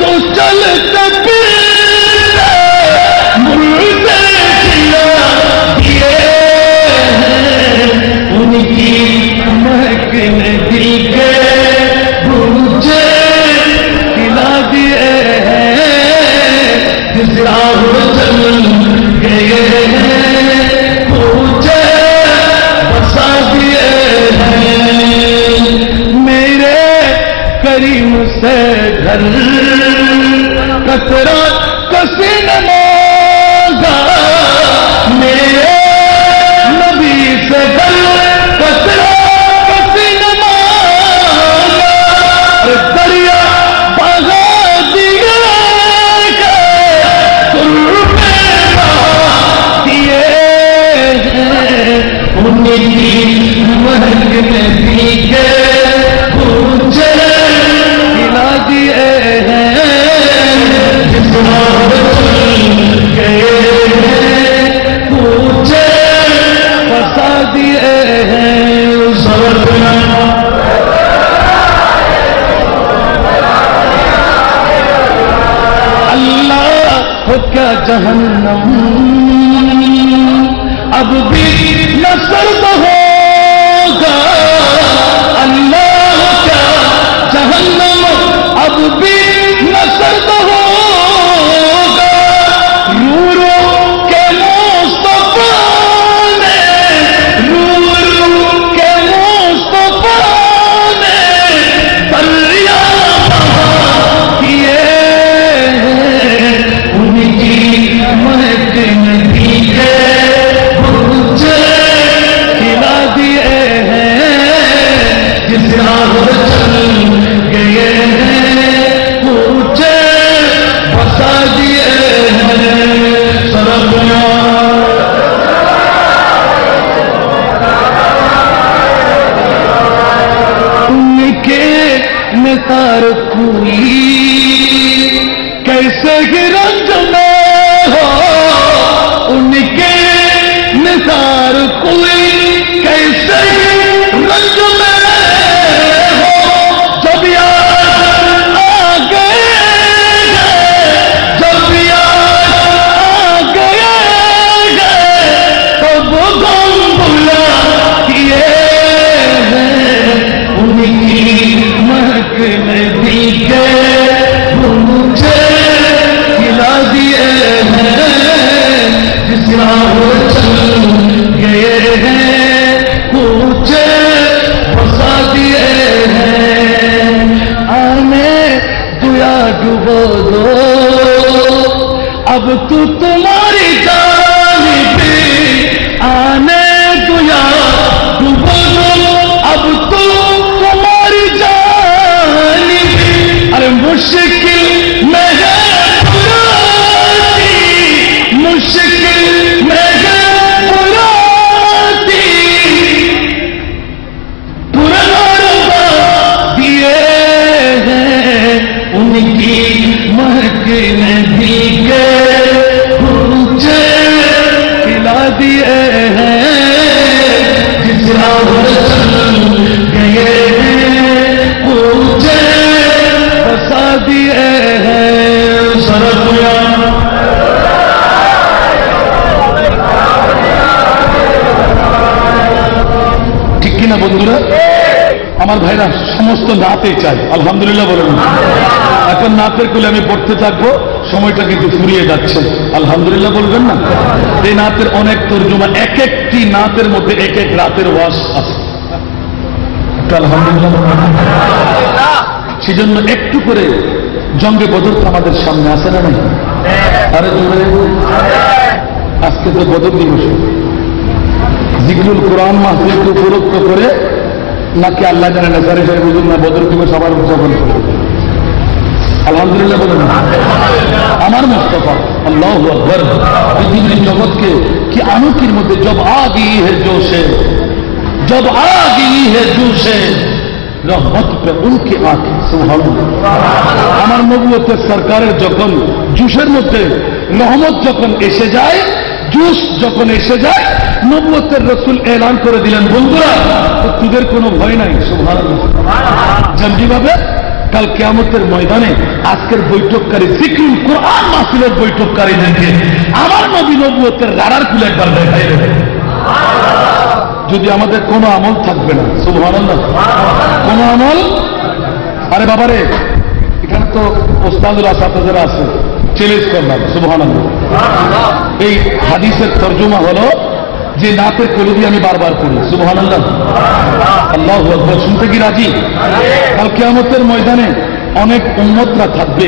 तू चलते पीछे मुझसे उनकी महकने दिल के मुझे खिला दिए हैं जिस राह चल गए हैं मुझे बसा दिए हैं मेरे करीम से घर कतरा कसी न मांगा मेरे नबी से घर कतरा कसी न मांगा दरिया बहा दिया दिए उनकी महकने दी के मुझे खिला दिए हैं जिस राह चल गए हैं मुझे बसा दिए हैं अल्लाह हो क्या जहन्नम अब भी न सर्द होगा अल्लाह हो क्या जहन्नम अब भी न सर्द होगा रूरो के मुस्तफा ने रूरो के मुस्तफा ने दरिया बहा किए उनकी महकने दी के मुझे खिला दिए हैं जिस राह चल गए हैं मुझे बसा दिए हैं सरबना उनके निसार कोई कैसे ही रंग में हो उनके निसार कोई कैसे ही रंग में हो जब याद आ गए जब याद आ गए तब गम भुला किए उनकी महकने दी के मुझे खिला दिए हैं जिस राह चल गए हैं मुझे बसा दिए हैं आने दुआ डुबो दो अब तू तुम्हारी जानिबी आने दुआ डुबो दो अब तू तुम्हारी जानिबी अरे मुश्किल में है पुराती मुश्किल में है पुराती पुराना दिए हैं उनकी महकने दी के मुझे खिला दिए हैं जिस राह चल गए हैं मुझे बसा दिए हैं सरबना ঠিক কিনা বন্ধুরা আমার ভাইরা সমস্ত নাতে চাই আলহামদুলিল্লাহ বলেন এখন নাতের কুলে আমি পড়তে থাকবো সময়টা কিন্তু ফুরিয়ে যাচ্ছে আলহামদুলিল্লাহ বলবেন না এই নাতের অনেক তর্জমা এক একটি নাতের মধ্যে এক এক রাতের ওয়াজ আছে আলহামদুলিল্লাহ সেজন্য একটু করে জঙ্গে বদর তো আমাদের সামনে আসে না নাই আরে আজকে তো বদর দিবস জিকরুল কোরআন মাহফিলকে উপলক্ষ করে নাকি আল্লাহ জানে না সারে সারে বুঝুন না বদর দিবস আবার উদযাপন করে আলহামদুলিল্লাহ বলেন। আমার মুস্তাফা আল্লাহু আকবার পৃথিবীর জগৎকে কি আনুকির মধ্যে জব আ গই হে জোশে, जब आ गई है जूशे रहमत पे उनकी आंखें सुबहानाल्लाह। আমার নবুয়তের সরকারের যখন জুসের মধ্যে রহমত যখন এসে যায়, জুস যখন এসে যায়, নবুয়তের রাসূল এলান করে দিলেন, বন্ধুরা তোদের কোনো ভয় নাই। সুবহানাল্লাহ। যেমনিভাবে কাল কিয়ামতের ময়দানে আজকের বৈঠককারী জিকরুল কোরআন মাহফিলের বৈঠককারীদেরকে আমার নবী নবুয়তের রাডার খুলে একবার দেখাই দেবে। যদি আমাদের কোনো আমল থাকবে না, সুবহানাল্লাহ, কোনো আমল। আরে বাবারে, এখানে তো ওস্তাদুল আসাতিজা আছে, চ্যালেঞ্জ করলাম, সুবহানাল্লাহ। এই হাদিসের তরজমা হলো যে নাতের কলবি আমি বারবার পড়ি, সুবহানাল্লাহ, আল্লাহু আকবার। শুনতে কি রাজি? কাল কিয়ামতের ময়দানে অনেক উম্মতরা থাকবে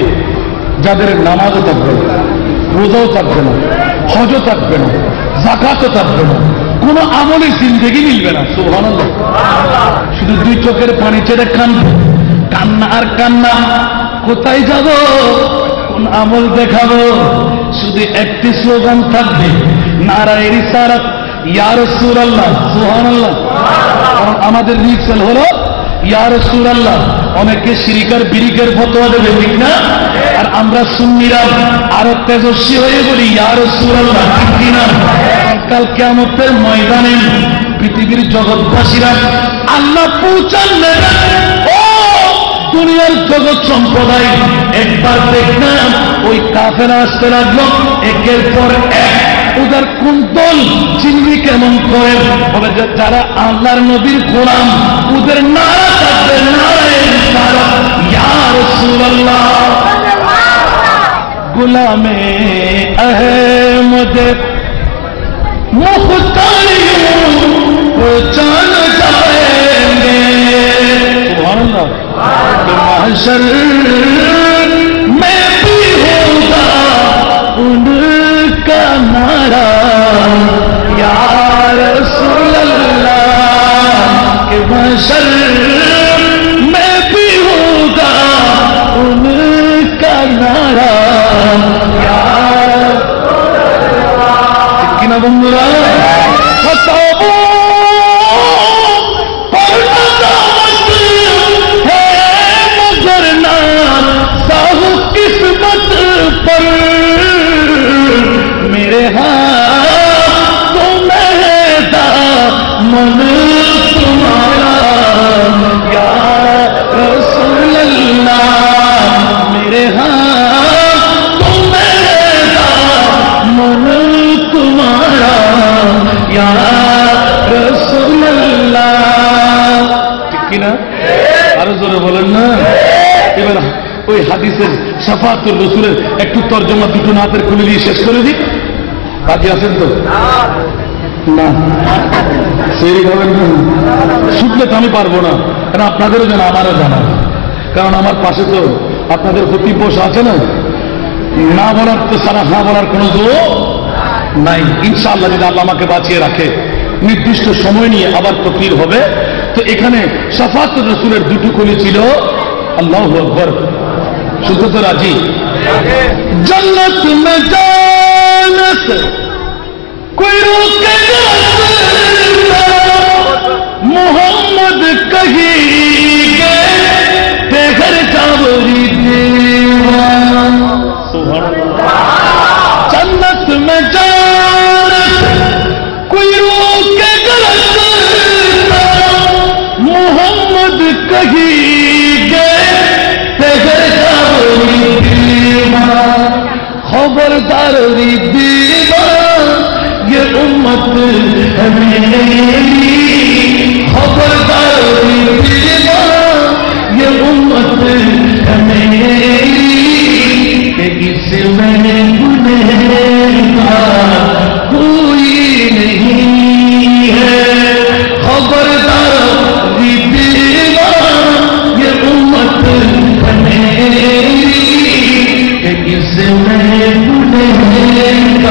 যাদের নামাজও থাকবে না, রোজাও থাকবে না, হজও থাকবে না, যাকাতও থাকবে না, কোন আমলে জিন্দেগি মিলবে না। সুবহানাল্লাহ। শুধু দুই চোখের পানি ছেড়ে কাঁদবে, কান্না আর কান্না। কোথায় যাব, কোন আমল দেখাবো? শুধু একটি স্লোগান থাকবে, নারায়ে রিসালাত ইয়া রাসূলুল্লাহ। সুবহানাল্লাহ। কারণ আমাদের রিসাল হলো ইয়া রাসূলুল্লাহ। অনেকে শিরিকার বিরিকের ফতোয়া দেবে, ঠিক না? আর আমরা সুন্নিরা আরো তেজস্বী হয়ে বলি ইয়া রাসূলুল্লাহ, ঠিক কিনা? কাল কিয়ামতের ময়দানে পৃথিবীর জগৎবাসীরা আল্লাহ পৌঁছান নেবেন। ও দুনিয়ার জগৎ সম্প্রদায়, একবার দেখলাম ওই কাফেরা আসতে লাগলো একের পর এক। ওদের কোন দল চিনবি কেমন করে? বলে যে যারা আল্লাহর নবীর গোলাম, ওদের নারা থাকবে, নারায়ে রিসালাত ইয়া রাসূলুল্লাহ। গোলামে আহমদ मुख्तारियों को जान जाएंगे। सुभानअल्लाह। तो महशर में भी होगा उनका नारा या रसूल अल्लाह। के महशर में भी होगा उनका नारा या বন্ধুরা। ফতোয়া পড়না দাওয়াত है मगर ना साहु किस्मत पर मेरे हाथों में है दामन तुम्हारा या रसूल अल्लाह। मेरे हाथों में है दामन तुम्हारा या रसूल अल्लाह। ঠিক কিনা? আরো জোরে বলেন না। এবার ওই হাদিসের শাফাআতুর রাসূলের একটু তরজমা দুটো নাতের খুলে দিয়ে শেষ করে দিই। রাজি আছেন তো? না, সেই ভাবেন না। শুনলে তো আমি পারবো না, কারণ আপনাদেরও জানা, আমারও জানা। কারণ আমার পাশে তো আপনাদের খতিব বসা আছে না, না বলার তো সারা হ্যাঁ বলার কোনো জোর নাই। ইনশাআল্লাহ যদি আল্লাহ আমাকে বাঁচিয়ে রাখে, নির্দিষ্ট সময় নিয়ে আবার তকরীর হবে। তো এখানে শাফাআতুর রাসূলের দুটো কলি ছিল। আল্লাহু আকবার। শুনতে তো রাজি? जन्नत में जानत कोई रोके मोहम्मद कहेंगे तेहर चावरी दीवाना। जन्नत में जानत कोई रोके मोहम्मद कहेंगे तेहर चावरी दीवाना। खबरदार री दीवाना ये उम्मत है मेरी। खबरदार री दीवाना ये उम्मत है मेरी। इसमें गुनहगार कोई नहीं है। खबरदार री दीवाना ये उम्मत है मेरी। इसमें गुनहगार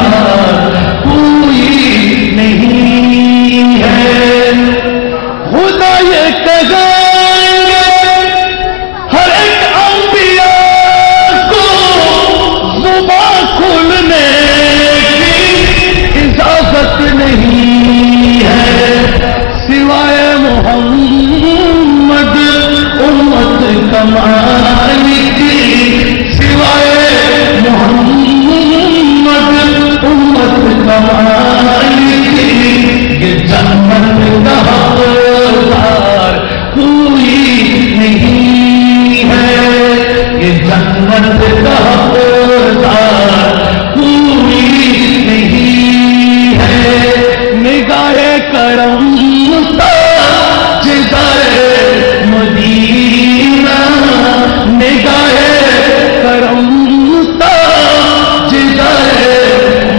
कोई नहीं जन्नत का हकदार कोई नहीं है। निगाहे करम ताजदारे मदीना, निगाहे करम ताजदारे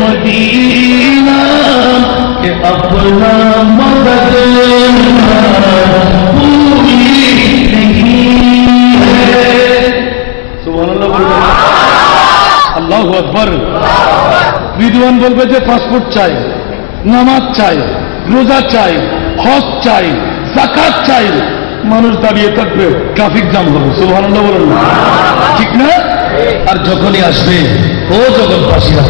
मदीना के अपना मदद আল্লাহু আকবার। রিদওয়ান বলবে যে পাসপোর্ট চাই, নামাজ চাই, রোজা চাই, হজ চাই, যাকাত চাই, মানুষ দাঁড়িয়ে থাকবে, ট্রাফিক জ্যাম হবে। সুবহানাল্লাহ বলেন না, ঠিক না? আর যখনই আসবে ও জগৎবাসীরা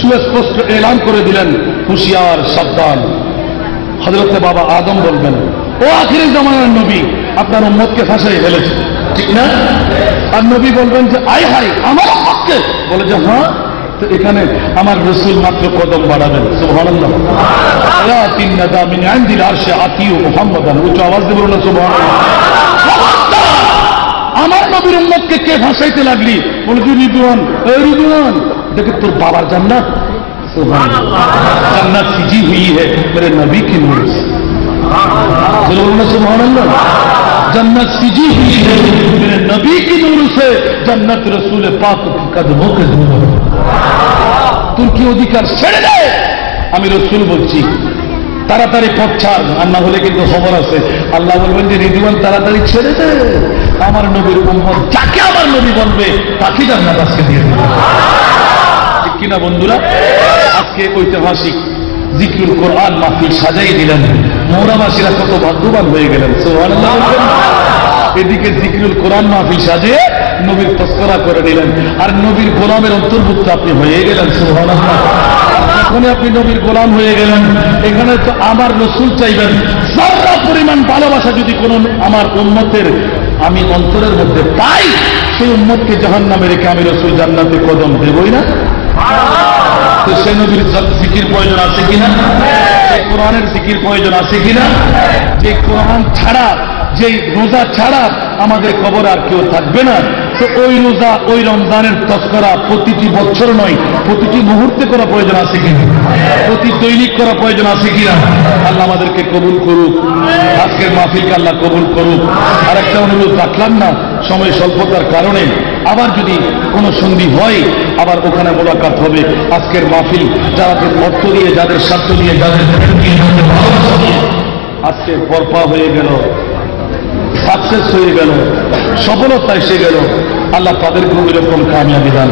সুস্পষ্ট এলান করে দিলেন, হুঁশিয়ার সাবধান। হযরতে বাবা আদম বলবেন, ও আখিরি জামানার নবী, আপনার উম্মতকে ফাঁসাই ফেলেছে, ঠিক না? আর নবী বলবেন যে আয় হাই আমার উম্মতকে, বলে যে হ্যাঁ, তো এখানে আমার রাসূল মাত্র কদম বাড়াবেন। সুবহানাল্লাহ। আয়া তিন নাদা মিন ইনদিল আরশে আতিউ মুহাম্মাদান, উচ্চ আওয়াজ দিয়ে বলুন সুবহানাল্লাহ। আমার নবীর উম্মতকে কে ফাঁসাইতে লাগলি? বলে যে রিদওয়ান, এই রিদওয়ান দেখে তোর বাবার জান্নাত, সুবহানাল্লাহ, জান্নাত সিজি হুই है मेरे नबी की नूर से। सुबहानल्लाह। जन्नत सिजी हुई है मेरे नबी की नूर से, जन्नत रसूल पाक के कदमों के नूर। তুর্কি অধিকার ছেড়ে দে, আমি রসুল বলছি, তাড়াতাড়ি পথ ছাড়, আর না হলে কিন্তু খবর আছে। আল্লাহ বলবেন যে রিদওয়ান তাড়াতাড়ি ছেড়ে দে, আমার নবীর উম্মত যাকে আমার নবী বলবে তাকে জান্নাত আজকে দিয়ে দেবে। ঠিক কিনা বন্ধুরা? আজকে ঐতিহাসিক জিকরুল কোরআন মাহফিল সাজাই দিলেন, মৌরাবাসীরা কত ভাগ্যবান হয়ে গেলেন। সুবহানাল্লাহ। এদিকে জিকরুল কোরআন মাহফিল সাজিয়ে নবীর তস্করা করে দিলেন, আর নবীর গোলামের অন্তর্ভুক্ত আপনি হয়ে গেলেন। সুবহানাল্লাহ। যখনই আপনি নবীর গোলাম হয়ে গেলেন, এখানে তো আমার রাসূল চাইবেন, যারা পরিমাণ ভালোবাসা যদি কোনো আমার উম্মতের আমি অন্তরের মধ্যে পাই, সেই উম্মতকে জাহান্নামে রেখে আমি রাসূল জান্নাতে কদম দেবই না। তো সেই নবীর জিকির প্রয়োজন আছে কিনা? সেই কোরআনের জিকির প্রয়োজন আছে কিনা? যে কোরআন ছাড়া, যে রোজা ছাড়া আমাদের কবর আর কেউ থাকবে না, তো ওই রোজা, ওই রমজানের তস্করা প্রতিটি বছর নয়, প্রতিটি মুহূর্তে করা প্রয়োজন আছে কিনা? প্রতি দৈনিক করা প্রয়োজন আছে কিনা? আল্লাহ আমাদেরকে কবুল করুক, আজকের মাহফিলকে আল্লাহ কবুল করুক। আর একটা অনুরোধ রাখলাম না, সময় স্বল্পতার কারণে, আবার যদি কোনো সন্ধি হয় আবার ওখানে মোলাকাত হবে। আজকের মাহফিল যাদের অর্থ দিয়ে, যাদের স্বার্থ দিয়ে, যাদের ভালোবাসা দিয়ে আজকে বরপা হয়ে গেল, সাকসেস হয়ে গেল, সফলতা এসে গেল, আল্লাহ তাদেরকে এরকম কামিয়াবি দান।